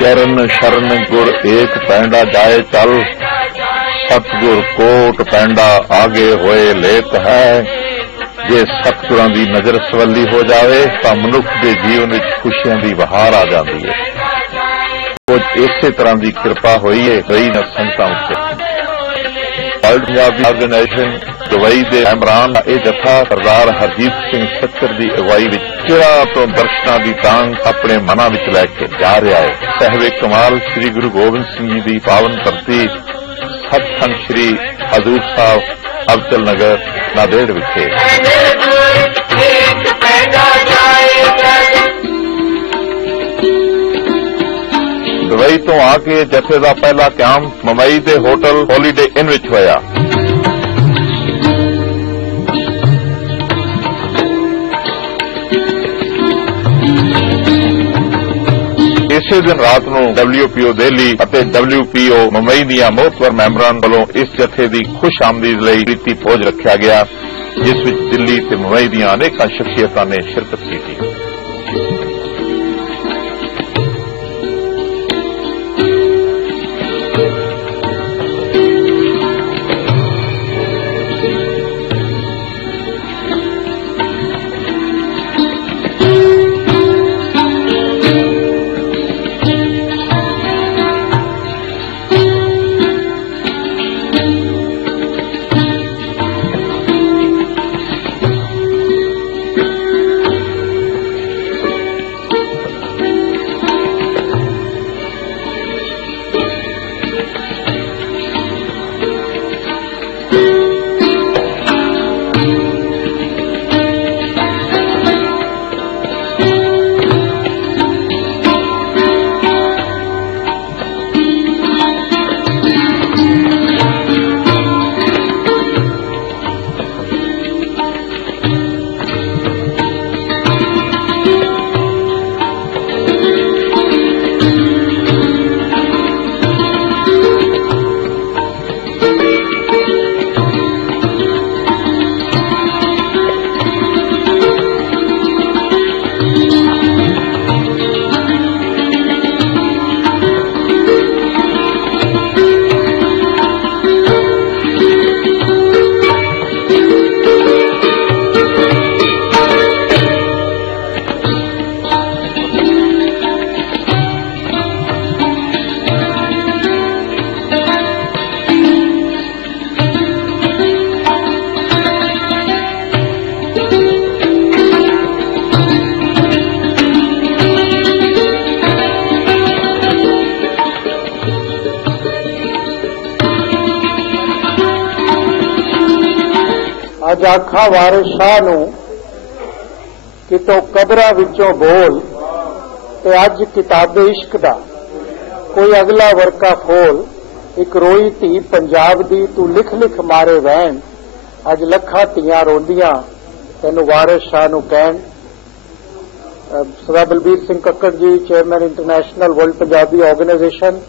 चरण शरण गुर एक पैंडा जाए चल, सतगुर कोट पैंडा आगे होए लेत है। जे सतगुरां दी नज़र सवली हो जाए तो मनुख के जीवन में खुशियां दी बहार आ जाती है। कुछ इसे तरह की कृपा हुई है कई न संतां उत्ते। वर्ल्ड पंजाबी ऑर्गेनाइजेशन दुबई के इमरान का यह जत्था सरदार हरजीत सिंह सच्चर की अगवाई में चिरा तो दर्शनां की तांग अपने मनां विच लैके जा रहा है। साहिब कमाल श्री गुरु गोबिंद सिंह जी की पावन धरती सचखंड श्री हजूर साहब अबचल नगर नादेड़ विखे दुबई तो आके जथे का पहला क्याम मुंबई के होटल हॉलीडे इन विच होया। इसे दिन रात को WPO दिल्ली और WPO मुंबई दियां मोहतवर मैंबरां वालों इस जथे की खुश आमदीद लई रीति भोज रखा गया, जिस विच दिल्ली ते मुंबई दियां अनेक शख्सियतां ने शिरकत की थी। अज आखा वारिस शाह नूं कितों कबरां विचों बोल ते अज किताबे इश्क दा कोई अगला वर्का खोल। एक रोई धी पंजाब दी तू लिख लिख मारे वैन, अज लखां धीआं रोंदियां तैनूं वारिस शाह नूं कहण। Sardar Balbir Singh Kakkar ji, chairman international world Punjabi organisation,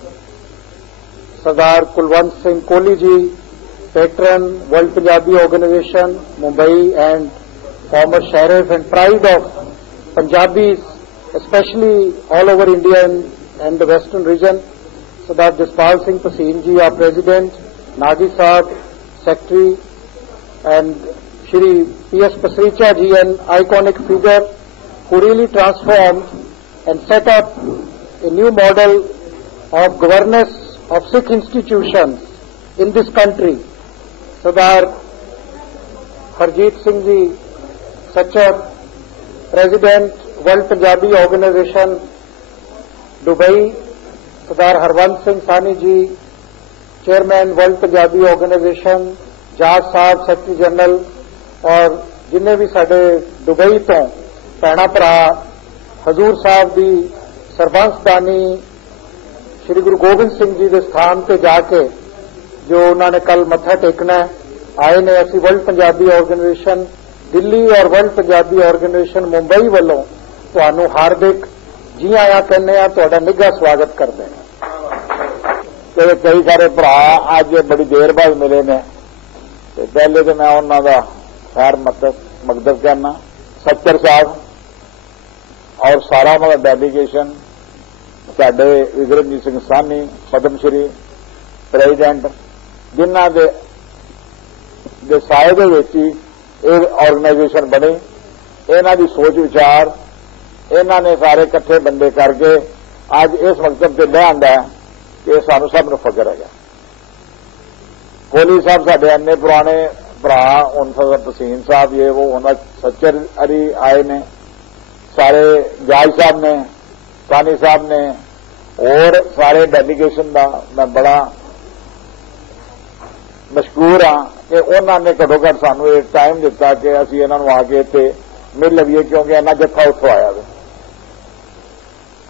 Sardar Kulwant Singh Kohli ji, patron World Punjabi Organization, Mumbai, and former sheriff and pride of Punjabis, especially all over India and the western region, Sardar Jaspal Singh Paseen ji, our president, Nagi Saab, secretary, and Shri P.S. Pasricha ji, an iconic figure who really transformed and set up a new model of governance of Sikh institutions in this country. Sardar Harjeet Singh ji Sachar, president world Punjabi organisation Dubai, Sardar Harwant Singh Sani ji, chairman world Punjabi organisation, जाज sahab secretary general, और जिन्हें भी साडे Dubai तो भैणा भरा हजूर साहब की सरबंसदानी श्री गुरु गोबिंद सिंह जी के स्थान पर जाके जो उन्होंने कल मत्था टेकना आए ने, असी वर्ल्ड पंजाबी ऑर्गेनाइजेशन दिल्ली और वर्ल्ड पंजाबी ऑर्गेनाइजेशन मुंबई वालों तुहानू हार्दिक जी आया कहने, तुहाडा निघा स्वागत करते हैं। कई सारे भरा अज बड़ी देर बाद मिले ने, पहले तो मैं उन्हों का खैर मकदम करना, सच्चर साहब और सारा मतलब डेलीगेशन साडे विक्रमजीत सिंह सानी पद्म श्री प्रेजिडेंट जिन्हां दे साए दे विच ही ये ऑर्गेनाइजेशन बनी। इन्हां दी सोच विचार इन्हां ने सारे इकट्ठे बंदे करके अज इस मकसद से ले आंदा है कि सानू सब नूं फकर है। कोहली साहब साडे अन्ने पुराने भरा हुण तसीम साहब ये वो उन्हां सच्चर अरी आए ने, सारे जाज साहब ने, सानी साहब ने और सारे डेलीगेशन का मैं बड़ा मशकूर हाँ कि उन्होंने घटो घट सानू एक टाइम दिता कि असीं इन्हां नूं आके इत्थे मिल लवीए, क्योंकि इन्ना जत्था उत्थों आया है।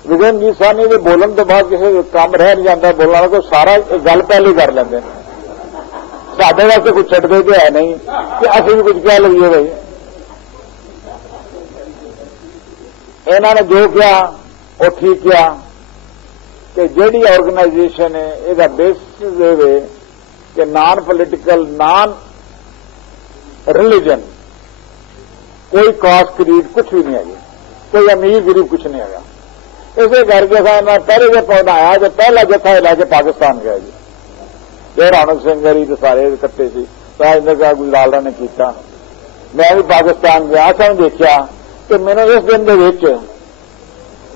विक्रमजीत सानी के बोलन तो बाद किसी काम रह नहीं जाता, बोलना कोई सारा गल पहले कर लेंगे। साडे वास्ते कुछ छड्डदे तो है नहीं कि असीं भी कुछ कह लईए। भाई इन्होंने जो किया वो ठीक किया कि जिहड़ी ऑर्गेनाइजेशन है इसका बेसिस ये कि नॉन पोलिटिकल, नॉन रिलीजन, कोई कास्ट क्रीड कुछ भी नहीं है, कोई अमीर गरीब कुछ नहीं है। इसे करके पहले जो बनाया जो पहला जत्था लैके पाकिस्तान गया जी, जो रौनक सिंह गरी तो सारे इकट्ठे सी, राजेंद्र शाह गुजराला ने किया। मैं भी पाकिस्तान गया, असां देखा कि मैंने इस दिन के विच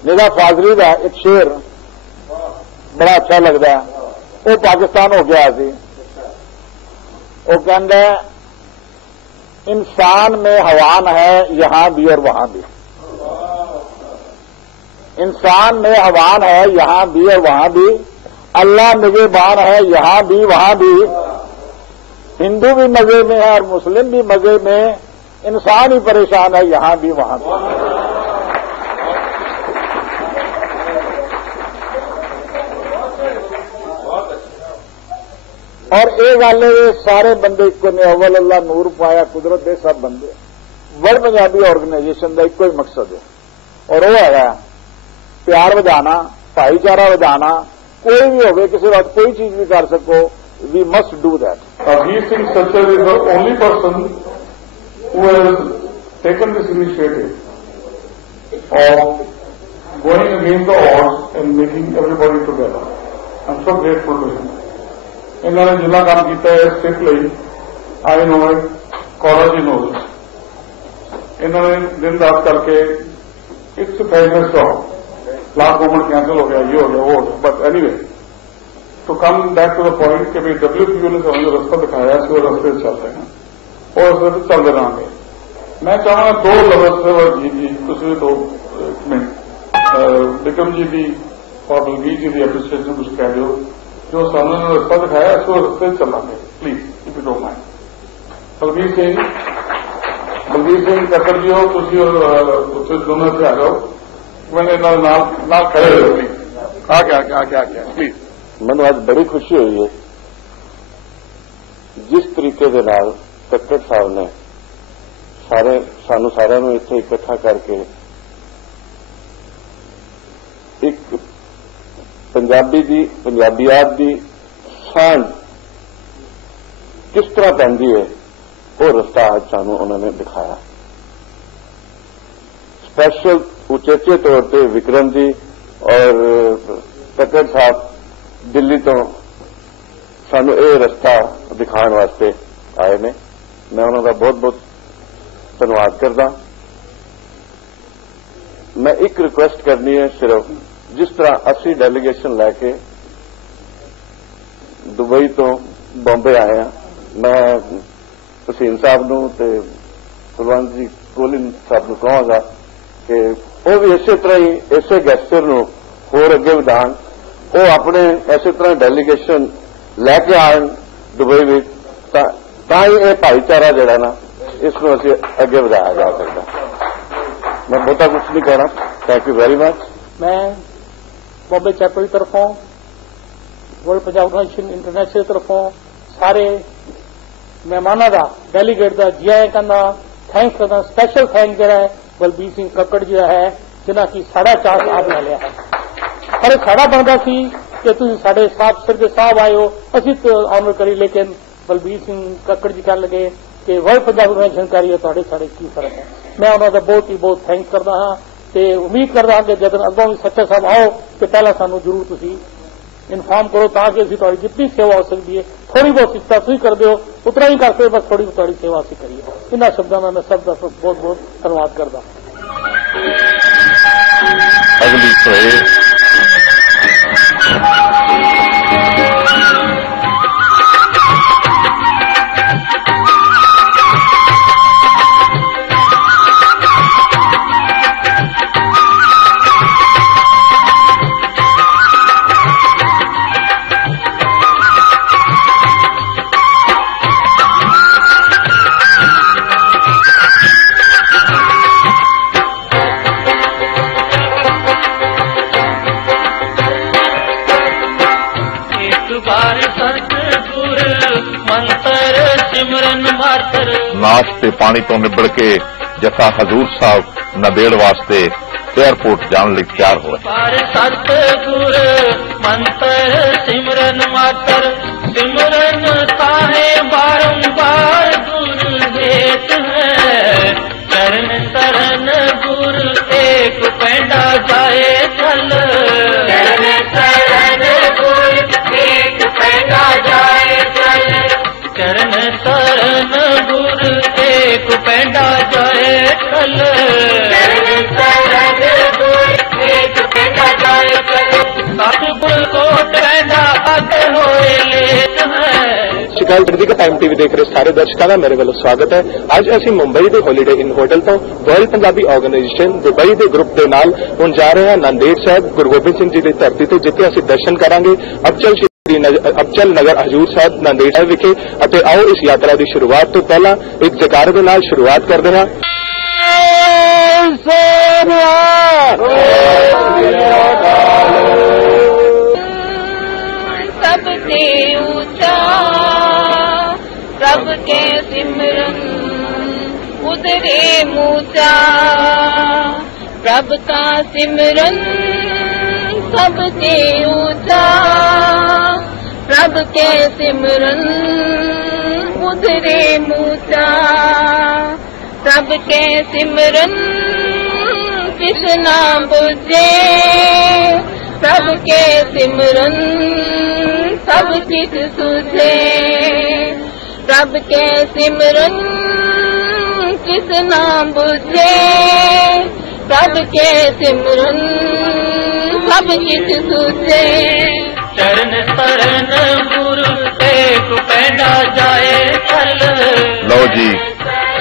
निदा फाजली का एक शेर बड़ा अच्छा लगता है। वो पाकिस्तान हो गया सी, वो कहता है इंसान में हवान है यहां भी और वहां भी। इंसान में हवान है यहां भी और वहां भी, अल्लाह निगहबान है यहां भी वहां भी। हिंदू भी मजे में है और मुस्लिम भी मजे में, इंसान ही परेशान है यहां भी वहां भी। और ये गल सारे बंदे इको ने, अव्वल अल्लाह नूर पाया कुदरत दे सब बंदे। वर्ल्ड पंजाबी ऑर्गेनाइजेशन का इको ही मकसद है, और वो है प्यार वधाना, भाईचारा वधाना। कोई भी होवे किसी बात कोई चीज भी कर सको, we must do that. Ajit Singh Sachar is the only person who has taken this initiative of going against the odds and making everybody together. I'm so grateful to him. इन्होंने जिला काम किया है सिख लई, I know it, college in knows. इन्होंने दिन रात करके it's famous strong. Last moment cancel हो गया, ये हो गया, वो हो गया, but anyway to come back to the point कि भाई WPO ने हमें जो रास्ता दिखाया उस रास्ते से चल रहे हैं और उस रास्ते चलते रहेंगे। मैं चाहूंगा दो लफ्ज़ जी जी तुम दो मिनट विक्रम जी की और बलबीर जी की एप्रीसिएशन कुछ कह दो जो सामने ने रास्ता दिखाया उस रास्ते से चलांगे please, if you don't mind. Balbir Singh Kakkar ji हो, तुम दोनों से आ जाओ, मैंने नाम खड़े हो प्लीज, आगे प्लीज। मैं आज बड़ी खुशी हुई है जिस तरीके के नाल कक्कड़ साहब ने सानू सारिਆਂ ਨੂੰ ਇੱਥੇ इकट्ठा करके एक पंजाबी दी पंजाबियात दी सांझ किस तरह पैंदी है वो रास्ता आज सानू उन्होंने दिखाया। स्पेशल उचेचे तौर पर विक्रम जी और कक्कड़ साहब दिल्ली तो सानू ये रास्ता दिखाने वास्ते आए ने। मैं उन्होंने बहुत बहुत धन्यवाद करदा। मैं एक रिक्वेस्ट करनी है सिर्फ, जिस तरह असी डेलीगेशन लैके दुबई तो बॉम्बे आए हैं, मैं तसीम साहब नूं ते कुलवंत जी कोहली साहब नूं कहांगा कि वो भी इसे तरह ही इसे गैस्टर नूं होर अगे वधाण, वो अपने इसे तरह डेलीगेशन लैके आन दुबई में, तां ही ये भाईचारा जिहड़ा ना इसनूं असीं अगे वधाया जा सकदा। मैं बहुता कुछ नहीं कहना। Thank you very much. मैं बॉम्बे चैप्टर की तरफों, वर्ल्ड पंजाब ऑर्गेनाइजेशन इंटरनेशनल की तरफों सारे मेहमानों का, डेलीगेट का जी आया कहना, थैंक्स करना। स्पैशल थैंक जरा है बलबीर सिंह कक्कड़ जी है जिन्हों की साढ़ा चांस आप ले लिया है। पर साढ़ा बनता सी कि तुम साढ़े साहब सिर के साहब आए हो, असी तो ऑनर करी, लेकिन बलबीर सिंह कक्कड़ जी कह लगे कि वर्ल्ड पंजाब ऑर्गेनाइजेशन करिए तो साढ़े की फर्क है। मैं उन्होंने बहुत ही बहुत थैंक्स करता हाँ ਤੇ ਉਮੀਦ ਕਰਦਾ ਕਿ ਜਦੋਂ ਅੱਗੋਂ ਵੀ ਸੱਚੇ ਸਾਹਿਬ ਆਓ ਤੇ ਪਹਿਲਾਂ ਸਾਨੂੰ ਜ਼ਰੂਰ ਤੁਸੀਂ ਇਨਫਾਰਮ ਕਰੋ ਤਾਂ ਕਿ ਅਸੀਂ ਤੁਹਾਡੀ ਜਿੰਨੀ ਸੇਵਾ ਹੋ ਸਕਦੀ ਹੈ ਥੋੜੀ ਬਹੁਤ ਸਿੱਖਿਆ ਤੁਸੀਂ ਕਰਦੇ ਹੋ ਉਤਨਾ ਹੀ ਕਰਕੇ ਬਸ ਥੋੜੀ ਤੁਹਾਡੀ ਸੇਵਾ ਅਸੀਂ ਕਰੀਏ। ਇਹਨਾਂ ਸ਼ਬਦਾਂ ਨਾਲ ਮੈਂ ਸਭ ਦਾ ਬਹੁਤ ਬਹੁਤ ਧੰਨਵਾਦ ਕਰਦਾ। ਅਗਲੀ ਸੋਏ नाश ते पानी तो निबड़ के जथा हजूर साहब नदेड़ वास्ते एयरपोर्ट जाने लई तैयार होए। सतगुर मंत्र सिमरन मातर सिमरन ताहे बारंबार गुर देत है चरण शरण गुर एक पैंडा जाए चल चरण शरण गुर एक पैंडा जाए चल चरण शरण गुर एक पैंडा जाए चल चरण शरण गुर एक पैंडा जाए चल सतगुर को पैंडा अग होए लेत है। शिकाल दर्दी का टाइम टीवी देख रहे सारे दर्शकों का मेरे वालों स्वागत है। आज असी मुंबई के हॉलीडे इन होटल तो रॉयल पंजाबी ऑर्गेनाइजेशन दुबई के ग्रुप के नाल हुण जा रहे हैं नांदेड़ साहब गुरु गोबिंद सिंह जी की धरती तो जिथे असी दर्शन करांगे अबचल नगर हजूर साहब नांदेड़ साहब विखे। अते आओ इस यात्रा की शुरुआत तो पहला एक जयकारे के नाल शुरुआत करते हैं। सबसे ऊंचा रब के सिमरन उतरे मूचा रब का सिमरन सबसे ऊंचा रब के सिमरन उतरे मूचा रब के सिमरन किस नाम बुझे रब के सिमरन सब किस सुझे रब के सिमरन किस नाम बुझे रब के सिमरन सब किस सुझे चरण शरण गुरु एक पैंडा जाए चल। लो जी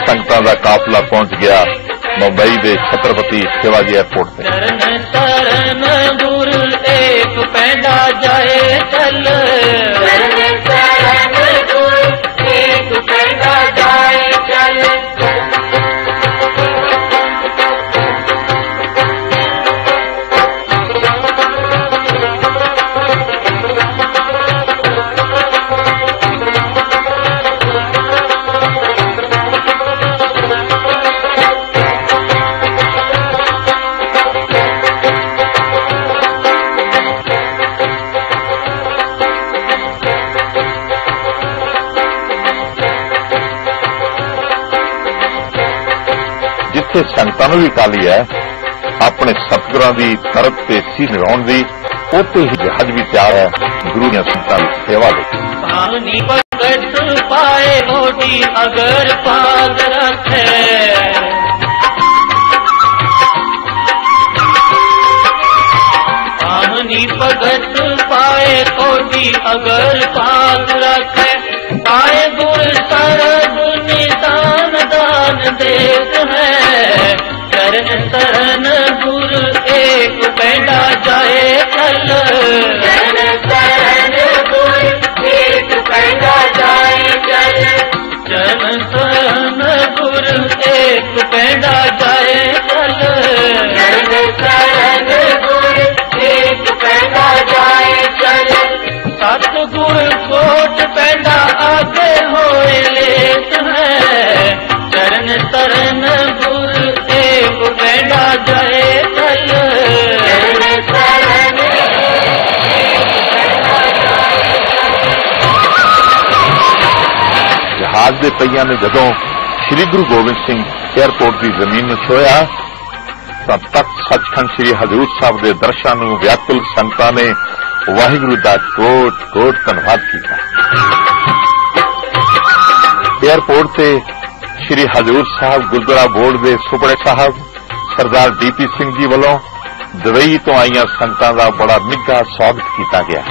संगतां दा काफिला पहुंच गया मुंबई के छत्रपति शिवाजी एयरपोर्ट पे। चरण शरण गुरु एक पैंडा जाए चल चरण शरण गुरु एक पैंडा जाए चल। जिथे संगतां नूं भी काली है अपने सतगुरां दी तरफ ते सीस लगाउण दी उत्थे ही जहाज भी तैयार है गुरु दी संगतां दी सेवा लई। पानी पकड़ पाए मोटी अगर पाग रखे पानी पकड़ पाए कोटी अगर पाग रखे पाए गुर सरब निदान दान देत है चरण शरण गुरु एक पैंडा जाए चल चरण शरण गुरु एक पैंडा जाए चल चरण शरण गुरु एक पैंडा जाए चल चरण शरण गुरु एक पैंडा जाए चल। सतगुर कोट पैंडा आगे होए लेत है चरण शरण गुरु एक पैंडा जाए चल चरण शरण जहाज के पहिया ने जदों श्री गुरु गोबिंद सिंह एयरपोर्ट की जमीन में छोया ਤਾਂ ਤਖਤ ਸੱਚਖੰਡ ਸ੍ਰੀ ਹਜ਼ੂਰ ਸਾਹਿਬ ਦੇ ਦਰਸ਼ਨਾਂ ਨੂੰ ਵਿਆਕੁਲ ਸੰਗਤਾਂ ਨੇ ਵਾਹਿਗੁਰੂ ਦਾ ਕੋਟ ਕੋਟ ਧੰਨਵਾਦ ਕੀਤਾ। ਏਅਰਪੋਰਟ ਤੇ ਸ੍ਰੀ ਹਜ਼ੂਰ ਸਾਹਿਬ ਗੁਰਦੁਆਰਾ ਬੋਰਡ ਦੇ ਸੁਪੜੇ ਸਾਹਿਬ ਸਰਦਾਰ ਡੀਪੀ ਸਿੰਘ ਜੀ ਵੱਲੋਂ ਦੁਬਈ ਤੋਂ ਆਈਆਂ ਸੰਗਤਾਂ ਦਾ ਬੜਾ ਨਿੱਘਾ ਸਵਾਗਤ ਕੀਤਾ ਗਿਆ।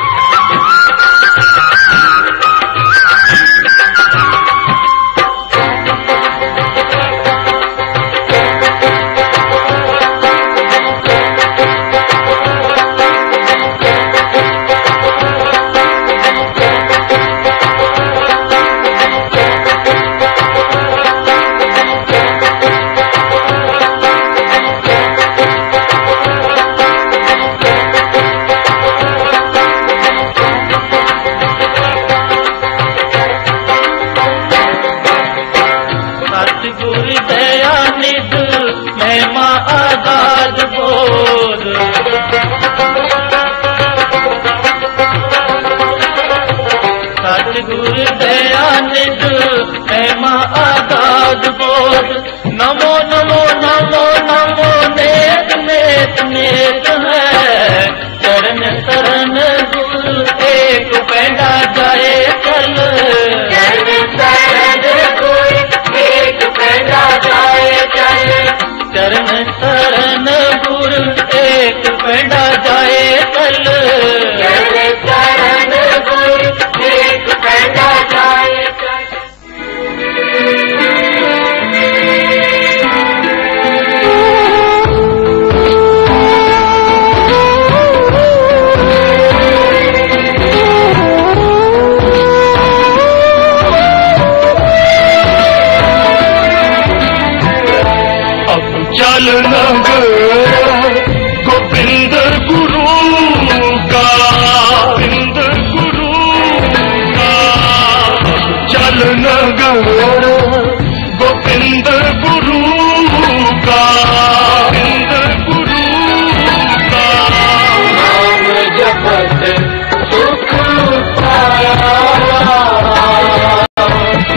नमो नमो नमो नमो नेत नेत नेत है चरण शरण गुरु एक पैंडा जाए चल चरण शरण गुरु एक पैंडा जाए चल चरण शरण गुरु एक पैंडा जाए चल चरण शरण गुरु एक पैंडा जाए चल। चल नगर गोविंद गुरु का गोविंद गुरु का चल नगर गोविंद गुरु का गोविंद गुरु का नाम जपत सुख पाया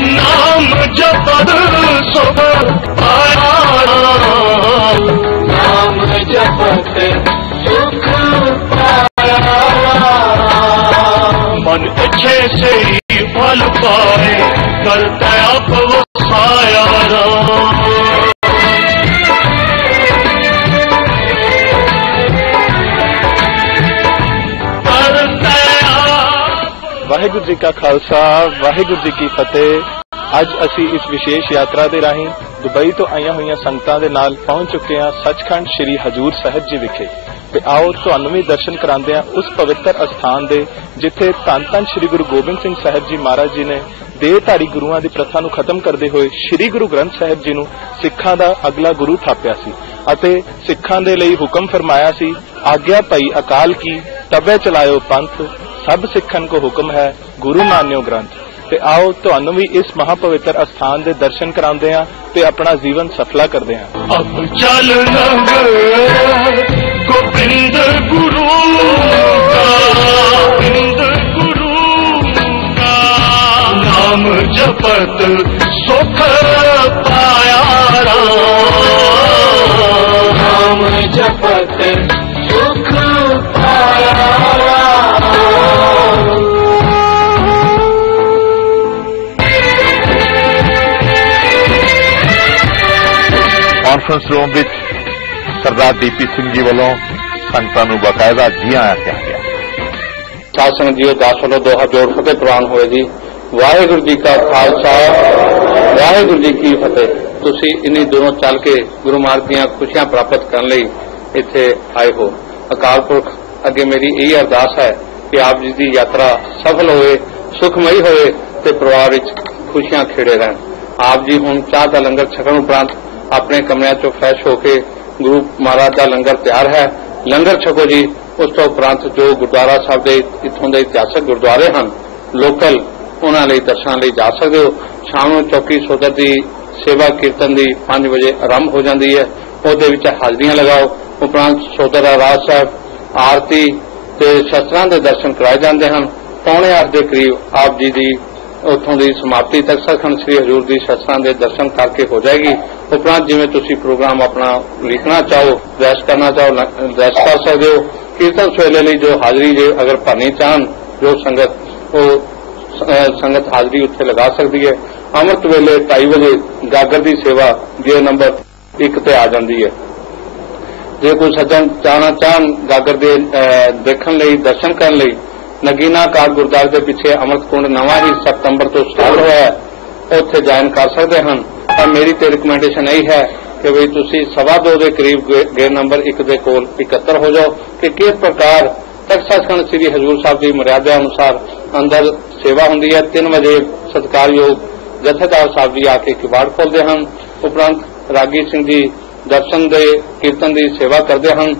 नाम जपत सुख पाया नाम जपत सुख पाया मन अच्छे से ही फल पाए करता आप वसाया वाहिगुरू जी का खालसा वाहिगुरू जी की फतेह। ਅੱਜ ਅਸੀਂ ਇਸ ਵਿਸ਼ੇਸ਼ ਯਾਤਰਾ ਦੇ ਰਾਹੀਂ ਦੁਬਈ ਤੋਂ ਆਈਆਂ ਹੋਈਆਂ ਸੰਗਤਾਂ ਦੇ ਨਾਲ ਪਹੁੰਚ ਚੁੱਕੇ ਹਾਂ ਸੱਚਖੰਡ ਸ੍ਰੀ ਹਜ਼ੂਰ ਸਾਹਿਬ ਜੀ ਵਿਖੇ ਤੇ ਆਓ ਤੁਹਾਨੂੰ ਵੀ ਦਰਸ਼ਨ ਕਰਾਉਂਦੇ ਹਾਂ ਉਸ ਪਵਿੱਤਰ ਅਸਥਾਨ ਦੇ ਜਿੱਥੇ ਧੰਨ ਧੰਨ ਸ੍ਰੀ ਗੁਰੂ ਗੋਬਿੰਦ ਸਿੰਘ ਸਾਹਿਬ ਜੀ ਮਹਾਰਾਜ ਜੀ ਨੇ ਦੇਹਧਾਰੀ ਗੁਰੂਆਂ ਦੀ ਪ੍ਰਥਾ ਨੂੰ ਖਤਮ ਕਰਦੇ ਹੋਏ ਸ੍ਰੀ ਗੁਰੂ ਗ੍ਰੰਥ ਸਾਹਿਬ ਜੀ ਨੂੰ ਸਿੱਖਾਂ ਦਾ ਅਗਲਾ ਗੁਰੂ ਥਾਪਿਆ ਸੀ ਅਤੇ ਸਿੱਖਾਂ ਦੇ ਲਈ ਹੁਕਮ ਫਰਮਾਇਆ ਸੀ ਆਗਿਆ ਪਈ ਅਕਾਲ ਕੀ ਤਬੇ ਚਲਾਇਓ ਪੰਥ ਸਭ ਸਿੱਖਨ ਕੋ ਹੁਕਮ ਹੈ ਗੁਰੂ ਮਾਨਿਓ ਗ੍ਰੰਥ। ਤੇ ਆਓ ਤੁਹਾਨੂੰ ਵੀ ਇਸ ਮਹਾਪਵਿੱਤਰ ਅਸਥਾਨ ਦੇ ਦਰਸ਼ਨ ਕਰਾਉਂਦੇ ਹਾਂ ਤੇ ਆਪਣਾ ਜੀਵਨ ਸਫਲਾ ਕਰਦੇ ਹਾਂ। अब चल नगर गोविंद गुरु का गोविंद गुरु का नाम जपत सुख पाया नाम जपत सुख पाया। ਕਾਨਫਰੰਸ ਰੂਮ ਵਿੱਚ ਸਰਦਾਰ ਡੀਪੀ ਸਿੰਘ ਜੀ ਵੱਲੋਂ ਸੰਗਤਾਂ ਨੂੰ ਬਕਾਇਦਾ ਜੀ ਆਇਆਂ ਕਿਹਾ ਗਿਆ। ਸਾਧ ਸੰਗਤ ਜੀਓ ਦਾਸ ਵੱਲੋਂ ਦੋਹਾ ਜੋੜ ਫਤਿਹ ਪ੍ਰਵਾਨ ਹੋਏ ਜੀ। ਵਾਹਿਗੁਰੂ ਜੀ ਕਾ ਖਾਲਸਾ ਵਾਹਿਗੁਰੂ ਜੀ ਕੀ ਫਤਿਹ। ਤੁਸੀਂ ਇਨੀ ਦੂਰੋਂ ਚੱਲ ਕੇ ਗੁਰੂ ਮਾਰਗ ਦੀਆਂ ਖੁਸ਼ੀਆਂ ਪ੍ਰਾਪਤ ਕਰਨ ਲਈ ਇੱਥੇ ਆਏ ਹੋ। ਅਕਾਲ ਪੁਰਖ ਅੱਗੇ ਮੇਰੀ ਇਹ ਅਰਦਾਸ ਹੈ ਕਿ ਆਪ ਜੀ ਦੀ ਯਾਤਰਾ ਸਫਲ ਹੋਵੇ ਸੁਖਮਈ ਹੋਵੇ ਤੇ ਪਰਿਵਾਰ ਵਿੱਚ ਖੁਸ਼ੀਆਂ ਖੇੜੇ ਰਹਿਣ। ਆਪ ਜੀ ਹੁਣ ਚਾਹ ਦਾ ਲੰਗਰ ਛਕਣ ਉਪਰੰਤ ਆਪਣੇ ਕਮਰਿਆਂ ਚੋਂ ਫਰੈਸ਼ ਹੋ ਕੇ ਗੁਰੂ ਮਹਾਰਾਜ ਦਾ ਲੰਗਰ ਤਿਆਰ ਹੈ ਲੰਗਰ ਛਕੋ ਜੀ। ਉਸ ਤੋਂ ਉਪਰੰਤ ਜੋ ਗੁਰਦੁਆਰਾ ਸਾਹਿਬ ਦੇ ਇੱਥੋਂ ਦੇ ਇਤਿਹਾਸਕ ਗੁਰਦੁਆਰੇ ਹਨ ਲੋਕਲ ਉਹਨਾਂ ਲਈ ਦਰਸ਼ਨਾਂ ਲਈ ਜਾ ਸਕਦੇ ਹੋ। ਸ਼ਾਮ ਨੂੰ ਚੌਕੀ ਸੋਦਰ ਦੀ ਸੇਵਾ ਕੀਰਤਨ ਦੀ 5 ਵਜੇ ਆਰੰਭ ਹੋ ਜਾਂਦੀ ਹੈ ਉਹਦੇ ਵਿੱਚ ਹਾਜ਼ਰੀਆਂ ਲਗਾਓ। ਉਪਰੰਤ ਸੋਦਰ ਰਾਜ ਸਾਹਿਬ ਆਰਤੀ ਤੇ ਸ਼ਸਤਰਾਂ ਦੇ ਦਰਸ਼ਨ ਕਰਾਏ ਜਾਂਦੇ ਹਨ। 7:45 ਦੇ ਕਰੀਬ ਆਪ ਜੀ ਦੀ ਉੱਥੋਂ ਦੀ ਸਮਾਪਤੀ ਤੱਕ ਸੱਚਖੰਡ ਸ੍ਰੀ ਹਜ਼ੂਰ ਦੀ ਸ਼ਸਤਰਾਂ ਦੇ ਦਰਸ਼ਨ ਕਰਕੇ ਹੋ ਜਾਏਗੀ। ਉਪਰੰਤ ਜਿਵੇਂ ਤੁਸੀਂ ਪ੍ਰੋਗਰਾਮ ਆਪਣਾ ਲਿਖਣਾ ਚਾਹੋ, ਰੈਸਟ ਕਰਨਾ ਚਾਹੋ, ਰੈਸਟ ਕਰ ਸਕਦੇ ਹੋ। ਕੀਰਤਨ ਸਵੇਲੇ ਲਈ ਜੋ ਹਾਜ਼ਰੀ ਜੇ ਅਗਰ ਭਰਨੀ ਚਾਹਣ ਜੋ ਸੰਗਤ, ਉਹ ਸੰਗਤ ਹਾਜ਼ਰੀ ਉੱਥੇ ਲਗਾ ਸਕਦੀ ਹੈ। ਅੰਮ੍ਰਿਤ ਵੇਲੇ 2:30 ਵਜੇ ਗਾਗਰ ਦੀ ਸੇਵਾ ਜੇ ਨੰਬਰ 1 ਤੇ ਆ ਜਾਂਦੀ ਹੈ। ਜੇ ਕੋਈ ਸੱਜਣ ਜਾਣਾ ਚਾਹਣ ਗਾਗਰ ਦੇ ਦੇਖਣ ਲਈ, ਦਰਸ਼ਨ ਕਰਨ ਲਈ, ਨਗੀਨਾ ਕਾਰ ਗੁਰਦੁਆਰੇ ਦੇ ਪਿੱਛੇ ਅੰਮ੍ਰਿਤ ਕੁੰਡ ਨਵਾਂ ਹੀ ਸਤੰਬਰ ਤੋਂ ਸਟਾਰਟ ਹੋਇਆ ਹੈ, ਉੱਥੇ ਜੁਆਇਨ ਕਰ ਸਕਦੇ ਹਨ। ਪਰ ਮੇਰੀ ਤੇ ਰਿਕਮੈਂਡੇਸ਼ਨ ਇਹ ਹੈ ਕਿ ਵੀ ਤੁਸੀਂ 2:15 ਦੇ ਕਰੀਬ ਗੇਟ ਨੰਬਰ 1 ਦੇ ਕੋਲ ਇਕੱਤਰ ਹੋ ਜਾਓ ਕਿ ਕਿਸ ਪ੍ਰਕਾਰ ਤਖਤ ਸੱਚਖੰਡ ਸ੍ਰੀ ਹਜ਼ੂਰ ਸਾਹਿਬ ਦੀ ਮਰਿਆਦਾ ਅਨੁਸਾਰ ਅੰਦਰ ਸੇਵਾ ਹੁੰਦੀ ਹੈ। 3 ਵਜੇ ਸਤਿਕਾਰਯੋਗ ਜਥੇਦਾਰ ਸਾਹਿਬ ਜੀ ਆ ਕੇ ਕਿਵਾੜ ਖੋਲਦੇ ਹਨ। ਉਪਰੰਤ ਰਾਗੀ ਸਿੰਘ ਜੀ ਦਰਸ਼ਨ ਦੇ ਕੀਰਤਨ ਦੀ ਸੇਵਾ ਕਰਦੇ ਹਨ।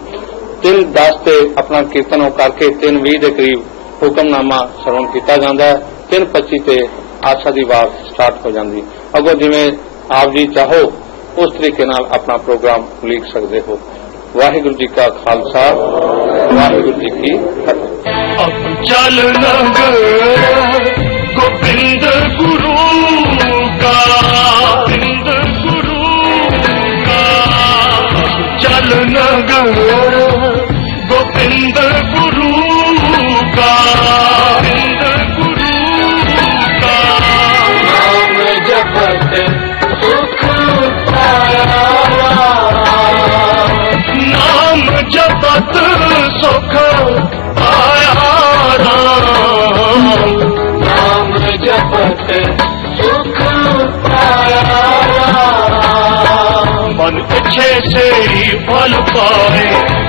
3:10 ਤੇ ਆਪਣਾ ਕੀਰਤਨ ਉਹ ਕਰਕੇ 3:20 ਦੇ ਕਰੀਬ ਹੁਕਮਨਾਮਾ ਸਰਵਣ ਕੀਤਾ ਜਾਂਦਾ ਹੈ। 3:25 ਤੇ ਆਸਾ ਦੀ ਵਾਰ ਸਟਾਰਟ ਹੋ ਜਾਂਦੀ। ਅੱਗੋਂ ਜਿਵੇਂ ਆਪ ਜੀ ਚਾਹੋ ਉਸ ਤਰੀਕੇ ਨਾਲ ਆਪਣਾ ਪ੍ਰੋਗਰਾਮ ਲਿਖ ਸਕਦੇ ਹੋ। ਵਾਹਿਗੁਰੂ ਜੀ ਕਾ ਖਾਲਸਾ, ਵਾਹਿਗੁਰੂ ਜੀ ਕੀ ਫਤਿਹ। अब चल नगर गोविंद गुरु का, गोविंद गुरु का। अब चल नगर गोविंद गुरु का, गोविंद गुरु का। नाम जपत सुख पाया, नाम जपत सुख पाया राम, नाम जपत सुख पाया राम। मन इच्छे से ही फल पाए,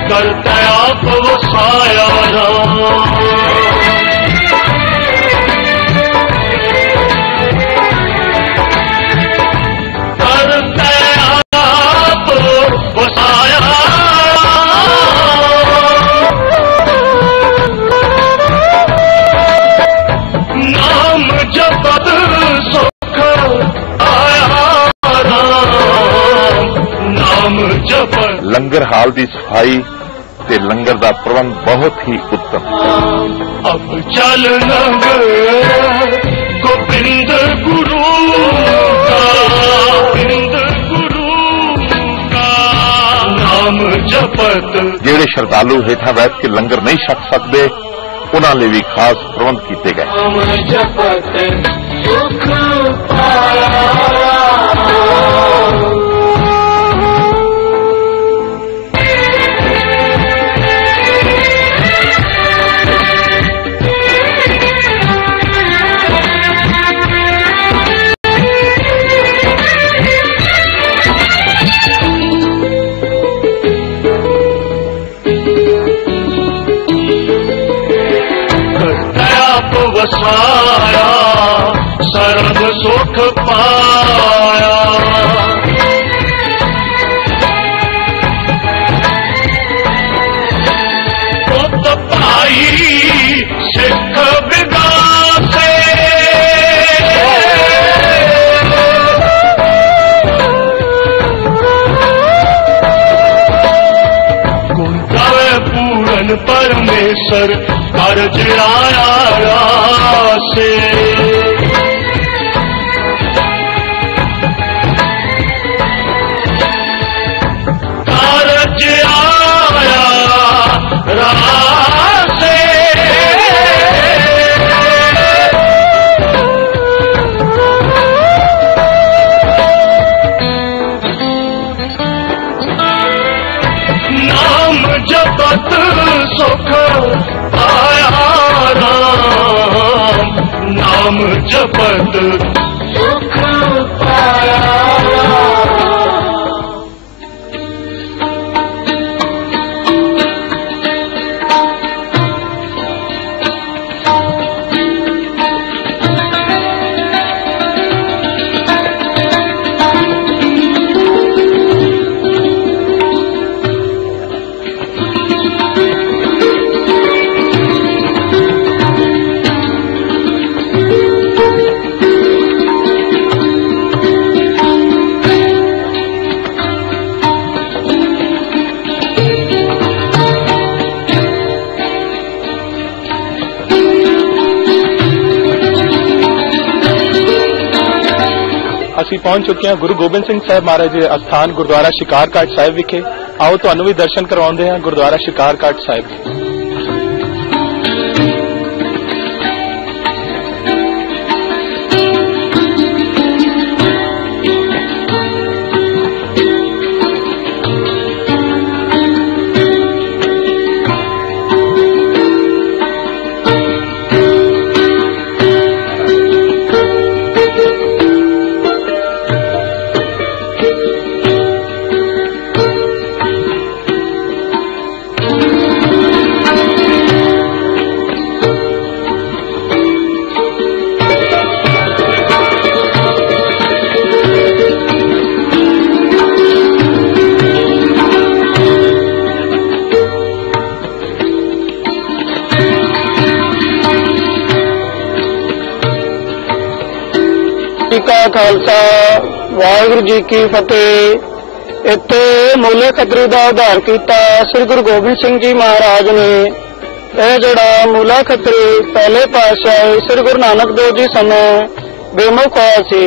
करते आप वसाया राम। करते आप वसाया, नाम जपत सुख आया राम, नाम जपत। लंगर हाल की सफाई ते लंगर का प्रबंध बहुत ही उत्तम। अब चल नगर गोविंद गुरु का, गोविंद गुरु का। नाम जपत। ਜਿਹੜੇ ਸ਼ਰਧਾਲੂ ਹੇਠਾਂ ਬੈਠ ਕੇ ਲੰਗਰ ਨਹੀਂ ਛਕ ਸਕਦੇ ਉਹਨਾਂ ਲਈ ਵੀ ਖਾਸ ਪ੍ਰਬੰਧ ਕੀਤੇ ਗਏ। ਨਾਮ ਜਪਤ ਸੁਖ ਪਾਇਆ। वसाया सर्व सुख पाया। पुत भाई सिख विगासे, गुण गावे पूरन परमेश्वर कारज आया से। कारज आया रासे, नाम जपत सुख पाया राम, नाम जपत सुख पाया। ਅਸੀਂ पहुंच चुके हैं गुरु गोबिंद सिंह साहब महाराज जी के स्थान गुरुद्वारा शिकार घाट साहिब विखे। आओ तुहानू भी दर्शन करवाउंदे हैं गुरुद्वारा शिकार घाट साहिब के। खालसा वाहिगुरु जी की फतेह। इत्थे मूले खतरी का उद्धार किया श्री गुरु गोबिंद सिंह जी महाराज ने। यह जड़ा मूला खतरी पहले पातशाह श्री गुरु नानक देव जी समय बेमुख होया सी।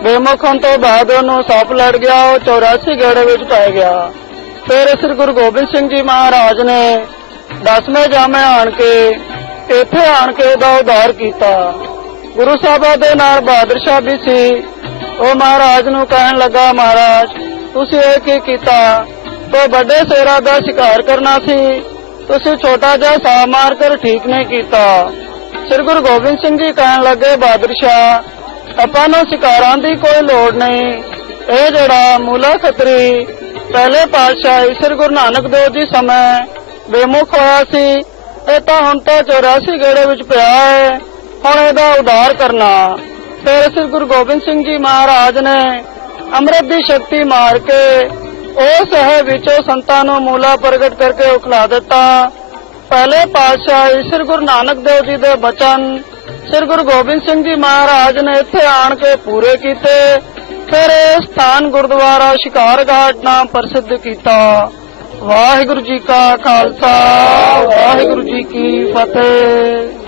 बेमुख होने तो बाद उन्होंने सप लड़ गया, 84 गेड़े विच पै गया। फिर श्री गुरु गोबिंद सिंह जी महाराज ने 10वें जामे आण के इत्थे आण के उहदा उद्धार किया। गुरु साहबा दे नाल बहादुर शाह भी सी। वो महाराज नूं कहन लगा, महाराज तुसीं इह की कीता? तो बड़े शेरां दा शिकार करना सी, तुसीं छोटा जिहा सा मार कर ठीक नहीं कीता। श्री गुरु गोबिंद सिंह जी कहन लगे, बहादुर शाह आपां नूं शिकारां दी कोई लोड़ नहीं। यह जड़ा मूला खतरी पहले पातशाह श्री गुरु नानक देव जी समय बेमुख होया सी, इह तां हुण तो 84 गेड़े विच पिया है, हुण इहदा उद्धार करना। फिर श्री गुरु गोबिंद सिंह जी महाराज ने अमृत की शक्ति मार के उस है विचों संतां नूं मूला प्रगट करके उखला दिता। पहले पातशाह श्री गुरु नानक देव जी दे बचन श्री गुरु गोबिंद सिंह जी महाराज ने इत्थे आण के पूरे कीते। फिर इह स्थान गुरुद्वारा शिकार घाट नाम प्रसिद्ध किया। वाहिगुरु जी का खालसा वाहिगुरु जी की फतेह।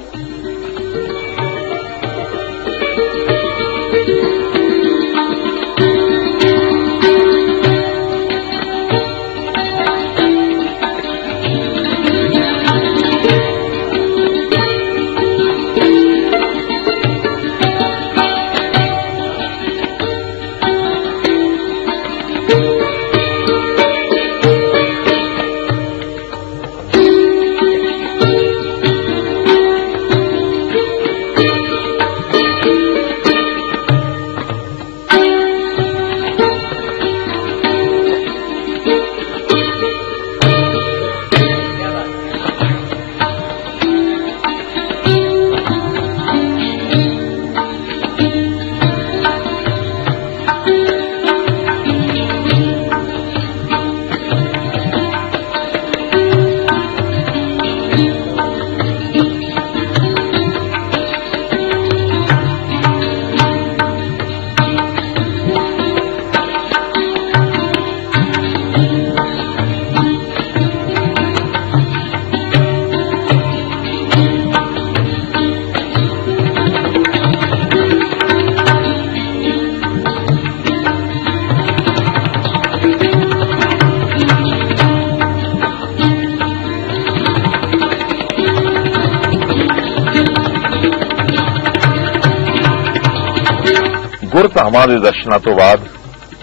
ਗੁਰਧਾਮਾਂ ਦੇ ਦਰਸ਼ਨਾਂ ਤੋਂ ਬਾਅਦ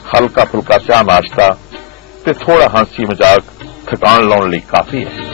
ਹਲਕਾ ਫੁਲਕਾ ਚਾਹ ਨਾਸ਼ਤਾ ਤੇ ਥੋੜਾ ਹਾਸੀ ਮਜ਼ਾਕ ਥਕਾਨ ਲਾਉਣ ਲਈ ਕਾਫੀ ਹੈ।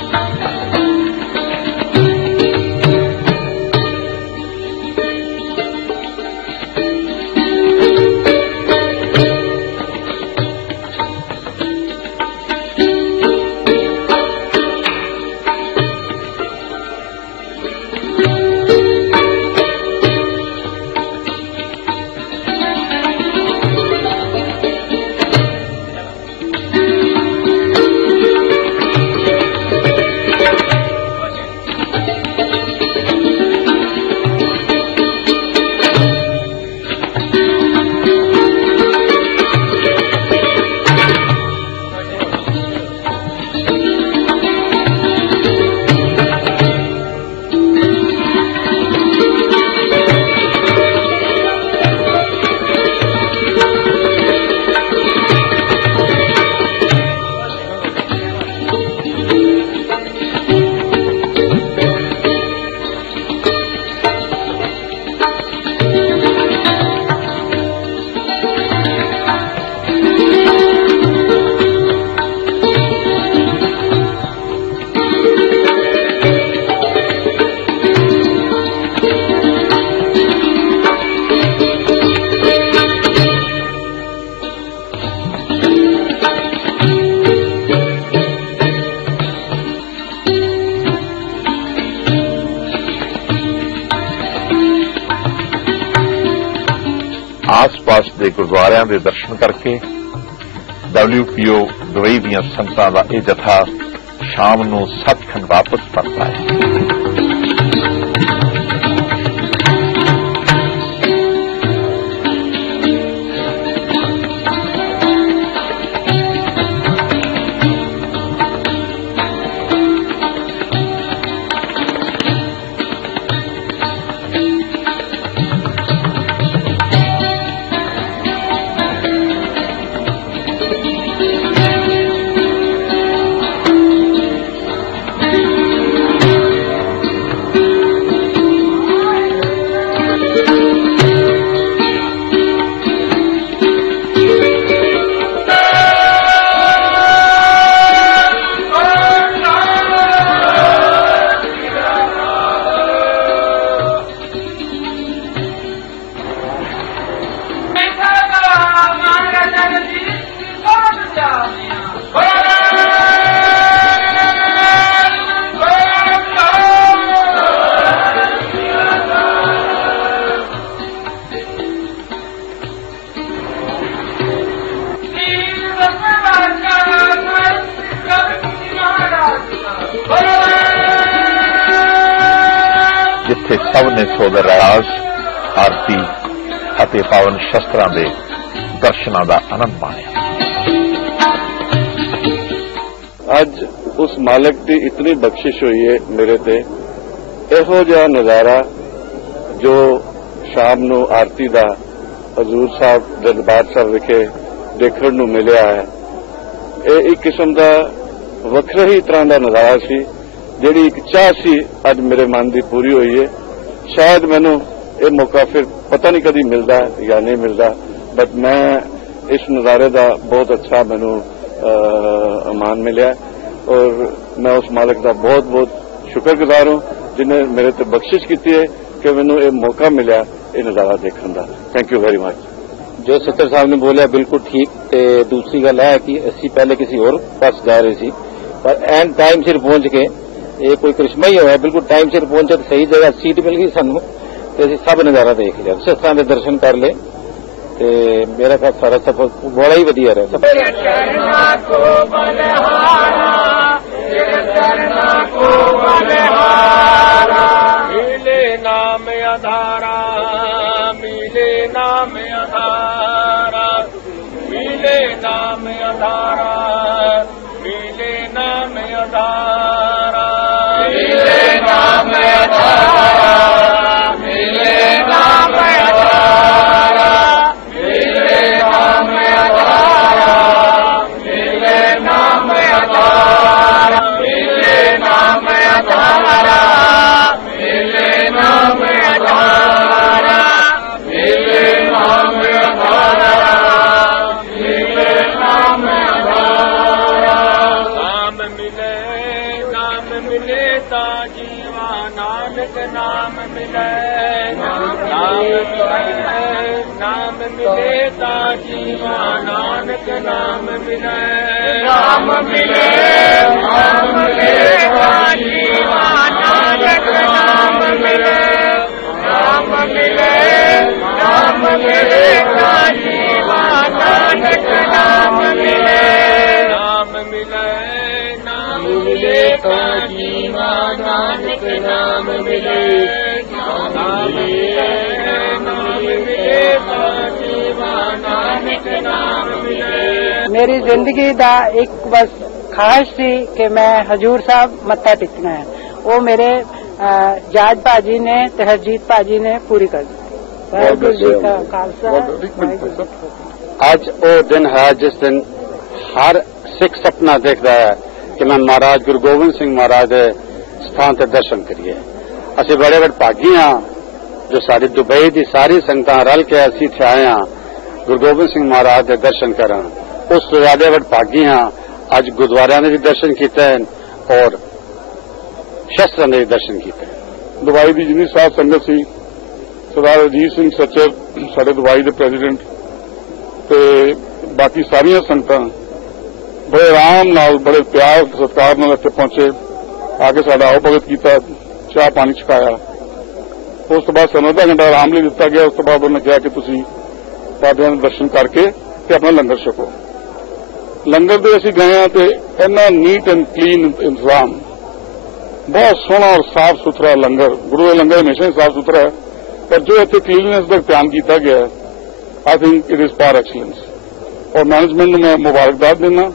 ਆਸ-ਪਾਸ ਦੇ ਗੁਰਦੁਆਰਿਆਂ ਦੇ ਦਰਸ਼ਨ ਕਰਕੇ WPO ਦੁਬਈ ਦੀਆਂ ਸੰਗਤਾਂ ਦਾ ਇਹ ਜਥਾ ਸ਼ਾਮ ਨੂੰ ਸੱਚਖੰਡ ਵਾਪਸ ਪਰਤਾ ਹੈ। ਜਿੱਥੇ ਸਭ ਨੇ ਸੋਦਰ ਰਾਜ ਆਰਤੀ ਅਤੇ ਪਾਵਨ ਸ਼ਸਤਰਾਂ ਦੇ ਦਰਸ਼ਨਾਂ ਦਾ ਆਨੰਦ ਮਾਣਿਆ। ਅੱਜ ਉਸ ਮਾਲਕ ਦੀ ਇਤਨੀ ਬਖਸ਼ਿਸ਼ ਹੋਈ ਹੈ ਮੇਰੇ ਤੇ, ਇਹੋ ਜਿਹਾ ਨਜ਼ਾਰਾ ਜੋ ਸ਼ਾਮ ਨੂੰ ਆਰਤੀ ਦਾ ਹਜ਼ੂਰ ਸਾਹਿਬ ਦਰਬਾਰ ਸਾਹਿਬ ਵਿਖੇ ਦੇਖਣ ਨੂੰ ਮਿਲਿਆ ਹੈ, ਇਹ ਇੱਕ ਕਿਸਮ ਦਾ ਵੱਖਰੇ ਹੀ ਤਰ੍ਹਾਂ ਦਾ ਨਜ਼ਾਰਾ ਸੀ। ਜਿਹੜੀ ਇੱਕ ਚਾਹ ਸੀ ਅੱਜ ਮੇਰੇ ਮਨ ਦੀ ਪੂਰੀ ਹੋਈ ਹੈ। ਸ਼ਾਇਦ ਮੈਨੂੰ ਇਹ ਮੌਕਾ ਫਿਰ ਪਤਾ ਨਹੀਂ ਕਦੀ ਮਿਲਦਾ ਜਾਂ ਨਹੀਂ ਮਿਲਦਾ, ਬਟ ਮੈਂ ਇਸ ਨਜ਼ਾਰੇ ਦਾ ਬਹੁਤ ਅੱਛਾ ਮੈਨੂੰ ਮਾਣ ਮਿਲਿਆ ਔਰ ਮੈਂ ਉਸ ਮਾਲਕ ਦਾ ਬਹੁਤ ਬਹੁਤ ਸ਼ੁਕਰਗੁਜ਼ਾਰ ਹਾਂ ਜਿਨੇ ਮੇਰੇ ਤੇ ਬਖਸ਼ਿਸ਼ ਕੀਤੀ ਹੈ ਕਿ ਮੈਨੂੰ ਇਹ ਮੌਕਾ ਮਿਲਿਆ ਇਹ ਨਜ਼ਾਰਾ ਦੇਖਣ ਦਾ। Thank you very much. जो सच्चर साहब ने बोलिया बिल्कुल ठीक। ते दूसरी गल है कि असी पहले किसी और पास जा रहे थे पर एंड टाइम सिर पहुंच के ये कोई करिश्मा ही होया, बिल्कुल टाइम सिर पहुंचे तो सही जगह सीट मिल गई सानू ते असीं सब नज़ारा देख लिया, शस्त्रां दे दर्शन कर ले ते मेरा ख्याल सारा सफर बड़ा ही वधिया रहा। मेरी जिंदगी दा एक बस ख्वाहिश थी कि मैं हजूर साहब मत्था टेकना है, वो मेरे जाज भाजी ने ते हरजीत भाजी ने पूरी कर दी। वाहिगुरू जी का खालसा वाहिगुरू जी की फतेह। आज वो दिन है जिस दिन हर सिख सपना देखता है कि मैं महाराज गुरु गोबिंद सिंह महाराज के स्थान से दर्शन करिए। असी बड़े बड़े भागी हाँ जो सारी दुबई की सारी संगतां रल के असी इत्थे आए हाँ गुरु गोबिंद सिंह महाराज के दर्शन करन। उस तो ज्यादा बड़े भागी हाँ अज गुरुद्वारियां ने भी दर्शन किए और शस्त्रां ने भी दर्शन किए। दुबई की जिन्नी साध संगत सी, सरदार अजीत सिंह सच्चर साडे दुबई के प्रेजिडेंट ते बाकी सारिया संगतां बड़े आराम नाल बड़े प्यार सत्कार नाल इत्थे पहुंचे, आके साडा आओ भगत किया, चाह पानी छकाया। उस तो बाद सानूं आधा घंटा आराम लिए दिता गया। उस तो बाद उन्होंने कहा कि तुसीं बाबियां दे दर्शन करके ते अपना लंगर छको। लंगर दे असीं गए हां ते इन्ना नीट एंड क्लीन इंतजाम, बहुत सोहना और साफ सुथरा लंगर। गुरु का लंगर हमेशा ही साफ सुथरा है, पर जो इतने क्लीननेस का ध्यान किया गया है, I think it is par excellence. और मैनेजमेंट को मैं मुबारकबाद देना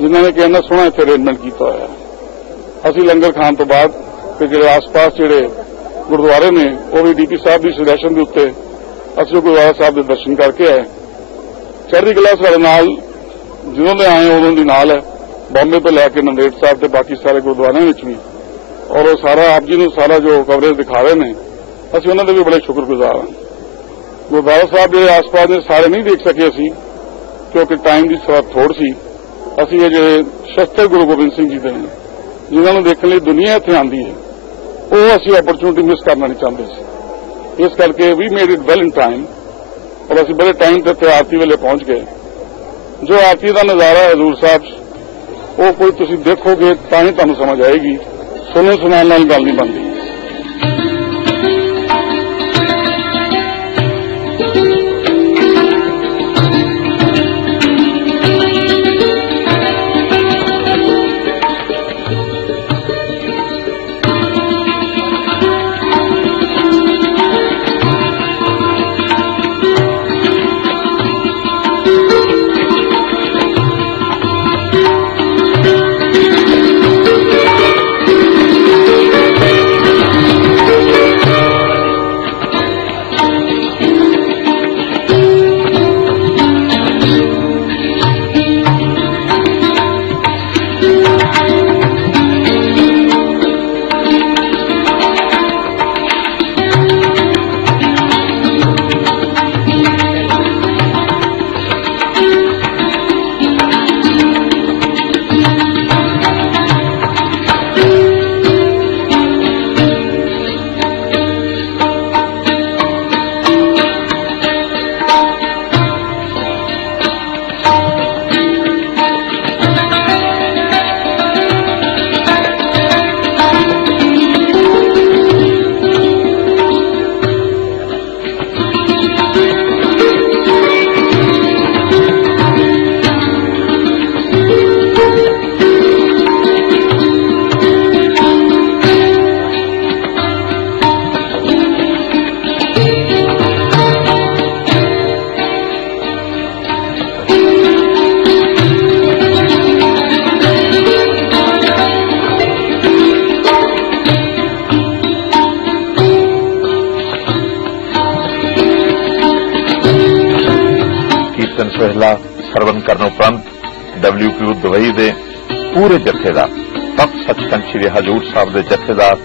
जिन्होंने कि इन्ना सोहना इतने अरेंजमेंट किया होया। असीं लंगर खाण तो बाद फिर जो आस पास जो गुरुद्वारे ने वो भी डीपी साहब की सजेशन के उत्ते असं गुरुद्वारा साहब के दर्शन करके आए। चढ़दी कला साडे नाल जिदों दे आए उदों दी नाल है, बॉम्बे तो लैके नंदेड़ साहब के बाकी सारे गुरुद्वारों में भी, और वो सारा आप जी ने सारा जो कवरेज दिखा रहे हैं, असं उन्होंने भी बड़े शुक्रगुजार हाँ। गुरुद्वारा साहब जो आस पास ने सारे नहीं देख सके असी, क्योंकि टाइम की थोड़ सी। असी ये जो शस्त्र गुरु गोबिंद सिंह जी के हैं जिन्होंने देखने लिए दुनिया इत्थे आंदी है, वो असी अपॉर्चुनिटी मिस करना नहीं चाहते सी। इस करके we made it well in time, और असी बड़े टाइम तक आरती वेले पहुंच गए। जो आरती का नज़ारा है हजूर साहब वो कोई तुम देखोगे तो ही तुहानू समझ आएगी, सुनने सुनाने नाल गल नहीं बनती। सोहला सरवन करने उपरंत WPU दुबई के पूरे जत्थे का तख्त सचखंड श्री हजूर साहब के जत्थेदार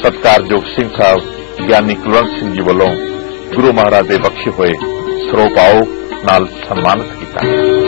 सत्कारयोग सिंह साहब ज्ञानी कुलवंत सिंह जी वालों गुरु महाराज के बख्शे हुए सरोपाओ नाल सम्मानित किया गया।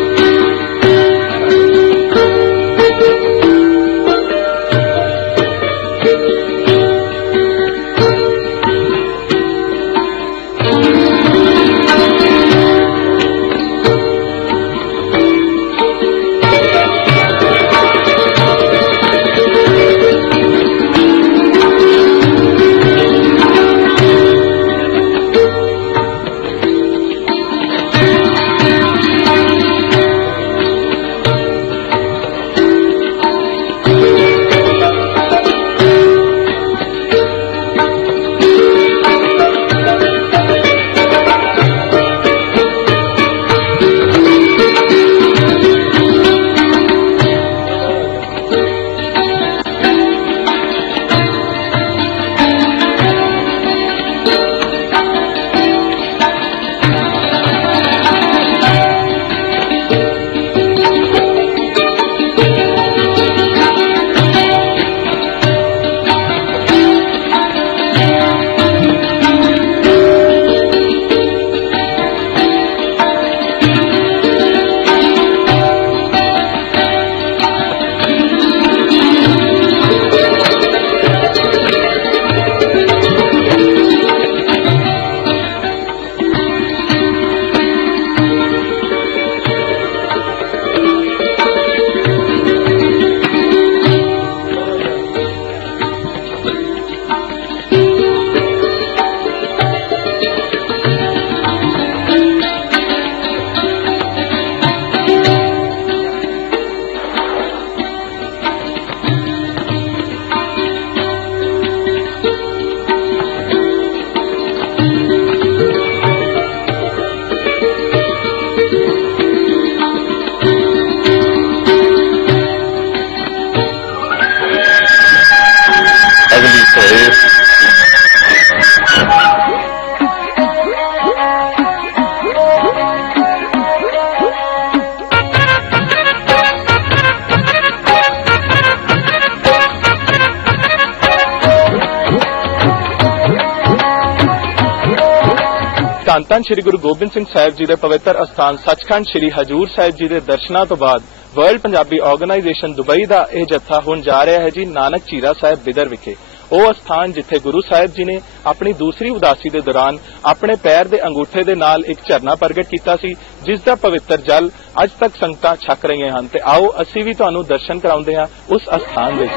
ਧੰਨ ਧੰਨ ਸ਼੍ਰੀ ਗੁਰੂ ਗੋਬਿੰਦ ਸਿੰਘ ਸਾਹਿਬ ਜੀ ਦੇ ਪਵਿੱਤਰ ਅਸਥਾਨ ਸੱਚਖੰਡ ਸ਼੍ਰੀ ਹਜੂਰ ਸਾਹਿਬ ਜੀ ਦੇ ਦਰਸ਼ਨਾਂ ਤੋਂ ਬਾਅਦ ਵਰਲਡ ਪੰਜਾਬੀ ਆਰਗੇਨਾਈਜੇਸ਼ਨ ਦੁਬਈ ਦਾ ਇਹ ਜੱਥਾ ਹੁਣ ਜਾ ਰਿਹਾ ਹੈ ਜੀ ਨਾਨਕ ਝੀਰਾ ਸਾਹਿਬ ਬਿਦਰ ਵਿਖੇ। ਉਹ ਅਸਥਾਨ ਜਿੱਥੇ ਗੁਰੂ ਸਾਹਿਬ ਜੀ ਨੇ ਆਪਣੀ ਦੂਸਰੀ ਉਦਾਸੀ ਦੇ ਦੌਰਾਨ ਆਪਣੇ ਪੈਰ ਦੇ ਅੰਗੂਠੇ ਦੇ ਨਾਲ ਇੱਕ ਝਰਨਾ ਪ੍ਰਗਟ ਕੀਤਾ ਸੀ, ਜਿਸ ਦਾ ਪਵਿੱਤਰ ਜਲ ਅੱਜ ਤੱਕ ਸੰਗਤਾਂ ਛਕ ਰਹੀਆਂ ਹਨ। ਤੇ ਆਓ ਅਸੀਂ ਵੀ ਤੁਹਾਨੂੰ ਦਰਸ਼ਨ ਕਰਾਉਂਦੇ ਹਾਂ ਉਸ ਅਸਥਾਨ ਦੇ।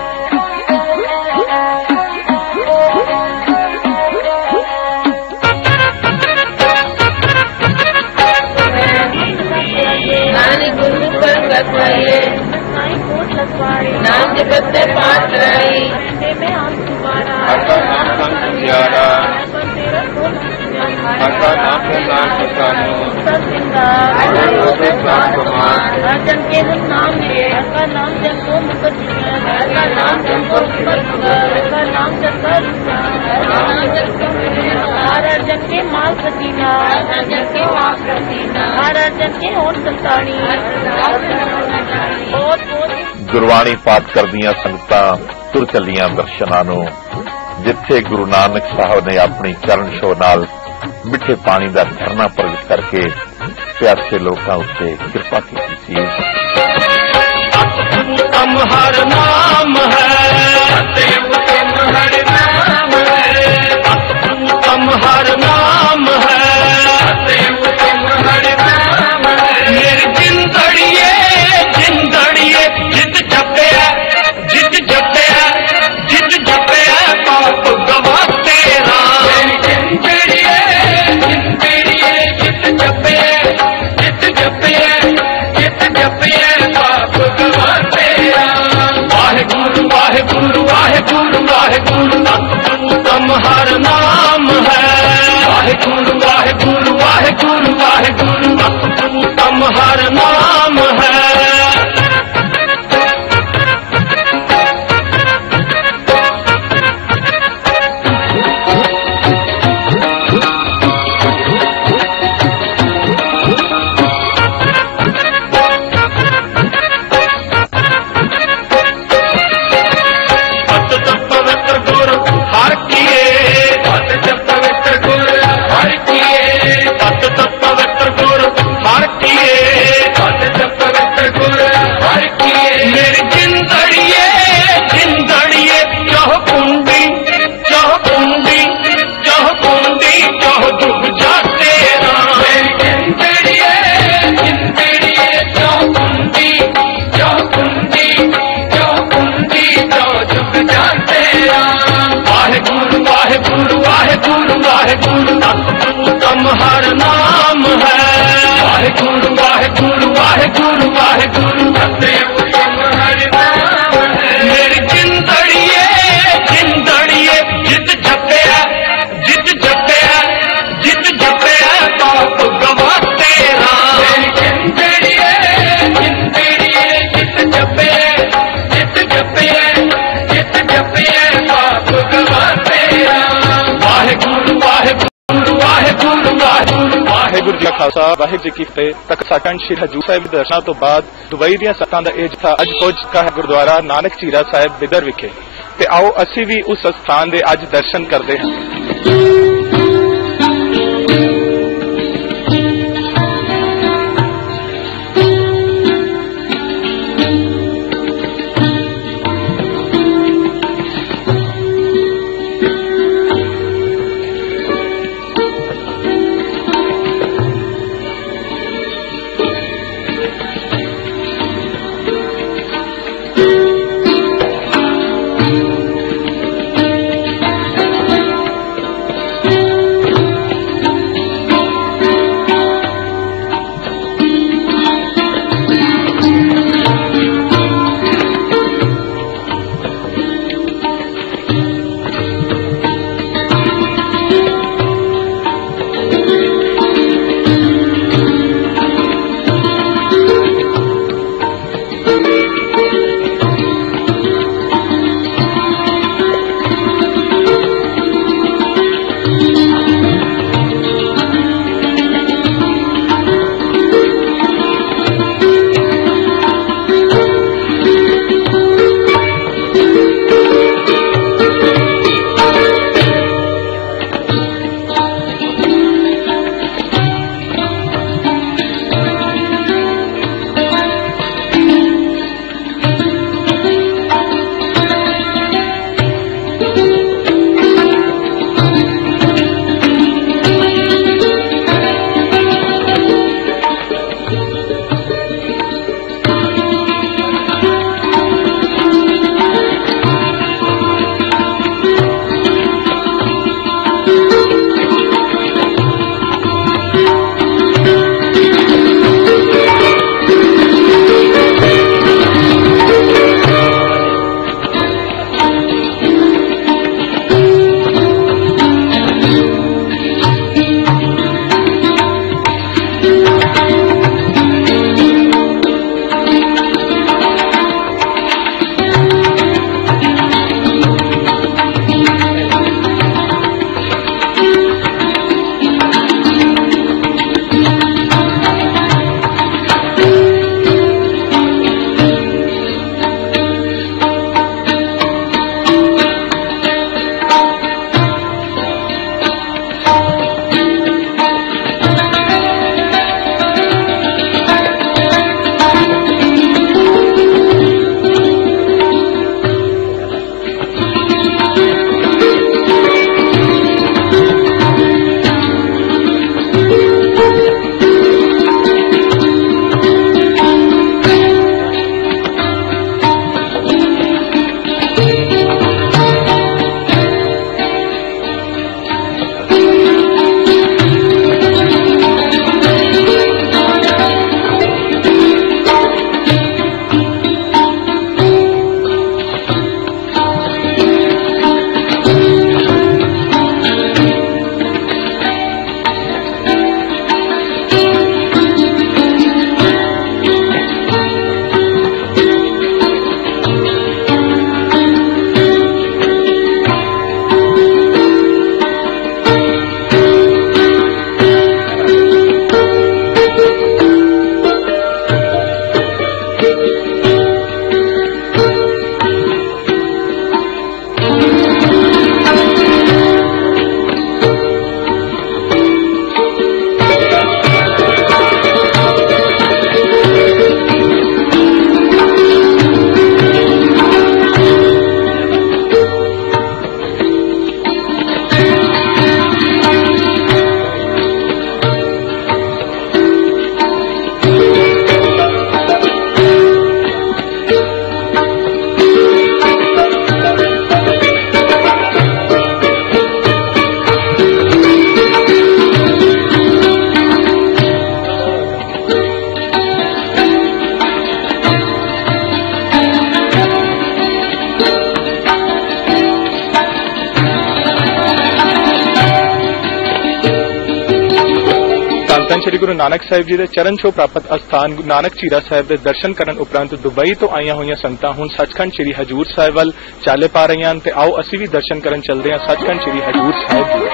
नाम जगत पाठ कराई जन के नाम का नाम जन को मुकर का नाम जन को का नाम जन जन के माल सकीना जन के माल सकीना जन के और संतानी ਗੁਰਬਾਣੀ ਪਾਠ ਕਰਦੀਆਂ ਸੰਗਤਾਂ ਤੁਰ ਚੱਲੀਆਂ ਦਰਸ਼ਨਾਂ ਨੂੰ, ਜਿੱਥੇ ਗੁਰੂ ਨਾਨਕ ਸਾਹਿਬ ਨੇ ਆਪਣੀ ਚਰਨ ਛੋਹ ਨਾਲ ਮਿੱਠੇ ਪਾਣੀ ਦਾ ਝਰਨਾ ਪ੍ਰਗਟ ਕਰਕੇ ਪਿਆਸੇ ਲੋਕਾਂ ਉੱਤੇ ਕਿਰਪਾ ਕੀਤੀ ਸੀ। उत्तम हर नाम है, उत्तम हर नाम है, मेरी जिंदड़िए जिंदड़िए जित जपे पाप गवा तेरा, जिंदड़िए जिंदड़िए जित जपे पाप गवा तेरा। वाहेगुरु वाहेगुरु वाहेगुरु वाहेगुरु उत्तम हर नाम है, वाहेगुरु वाहेगुरु वाहेगुरु वाहेगुरु उत्तम हर नाम है। उत्तम हर नाम है, वाहेगुरु वाहेगुरु वाहेगुरु वाहेगुरु उत्तम हर नाम है। मेरी जिंदड़िए जिंदड़िए जित जपे पाप गवा तेरा, जिंदड़िए जिंदड़िए जित जपे पाप गवा तेरा। वाहेगुरु ਵਾਹਿਗੁਰੂ ਜੀ ਕਾ ਖਾਲਸਾ ਵਾਹਿਗੁਰੂ ਜੀ ਕੀ ਫਤਿਹ। ਤਖਤ ਸੱਚਖੰਡ ਸ਼੍ਰੀ ਹਜੂਰ ਸਾਹਿਬ ਦੇ ਦਰਸ਼ਨਾਂ ਤੋਂ ਬਾਅਦ ਦੁਬਈ ਦੀਆਂ ਸੰਗਤਾਂ ਦਾ ਇਹ ਜਥਾ ਅੱਜ ਪਹੁੰਚ ਚੁੱਕਾ ਹੈ ਗੁਰਦੁਆਰਾ ਨਾਨਕ ਝੀਰਾ ਸਾਹਿਬ ਬਿਦਰ ਵਿਖੇ। ਤੇ ਆਓ ਅਸੀਂ ਵੀ ਉਸ ਸਥਾਨ ਦੇ ਅੱਜ ਦਰਸ਼ਨ ਕਰਦੇ ਹਾਂ। ਸ੍ਰੀ ਗੁਰੂ ਨਾਨਕ ਸਾਹਿਬ ਜੀ ਦੇ ਚਰਨ ਛੋਹ ਪ੍ਰਾਪਤ ਅਸਥਾਨ ਨਾਨਕ ਝੀਰਾ ਸਾਹਿਬ ਦੇ ਦਰਸ਼ਨ ਕਰਨ ਉਪਰੰਤ ਦੁਬਈ ਤੋਂ ਆਈਆਂ ਹੋਈਆਂ ਸੰਗਤਾਂ ਹੁਣ ਸੱਚਖੰਡ ਸ੍ਰੀ ਹਜੂਰ ਸਾਹਿਬ ਵੱਲ ਚਾਲੇ ਪਾ ਰਹੀਆਂ ਹਨ ਤੇ ਆਓ ਅਸੀਂ ਵੀ ਦਰਸ਼ਨ ਕਰਨ ਚੱਲਦੇ ਹਾਂ ਸੱਚਖੰਡ ਸ੍ਰੀ ਹਜੂਰ ਸਾਹਿਬ ਜੀ।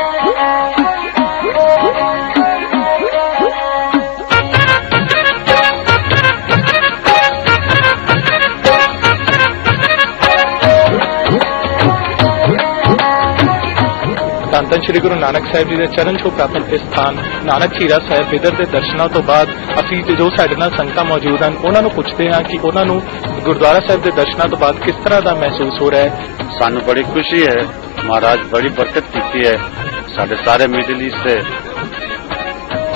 ਧੰਨ ਸ਼੍ਰੀ ਗੁਰੂ ਨਾਨਕ ਸਾਹਿਬ ਜੀ ਦੇ ਚਰਨ ਛੋਹ ਪ੍ਰਾਪਤ ਸਥਾਨ ਨਾਨਕ ਝੀਰਾ ਸਾਹਿਬ ਬਿਦਰ ਦੇ ਦਰਸ਼ਨਾਂ ਤੋਂ ਬਾਅਦ ਅਸੀਂ ਜੋ ਸਾਡੇ ਨਾਲ ਸੰਗਤਾਂ ਮੌਜੂਦ ਹਨ ਉਹਨਾਂ ਨੂੰ ਪੁੱਛਦੇ ਹਾਂ ਕਿ ਉਹਨਾਂ ਨੂੰ ਗੁਰਦੁਆਰਾ ਸਾਹਿਬ ਦੇ ਦਰਸ਼ਨਾਂ ਤੋਂ ਬਾਅਦ ਕਿਸ ਤਰ੍ਹਾਂ ਦਾ ਮਹਿਸੂਸ ਹੋ ਰਿਹਾ ਹੈ। ਸਾਨੂੰ ਬੜੀ ਖੁਸ਼ੀ ਹੈ, ਮਹਾਰਾਜ ਬੜੀ ਬਰਕਤ ਕੀਤੀ ਹੈ ਸਾਡੇ ਸਾਰੇ ਮਿਡਲ ਈਸਟ ਦੇ।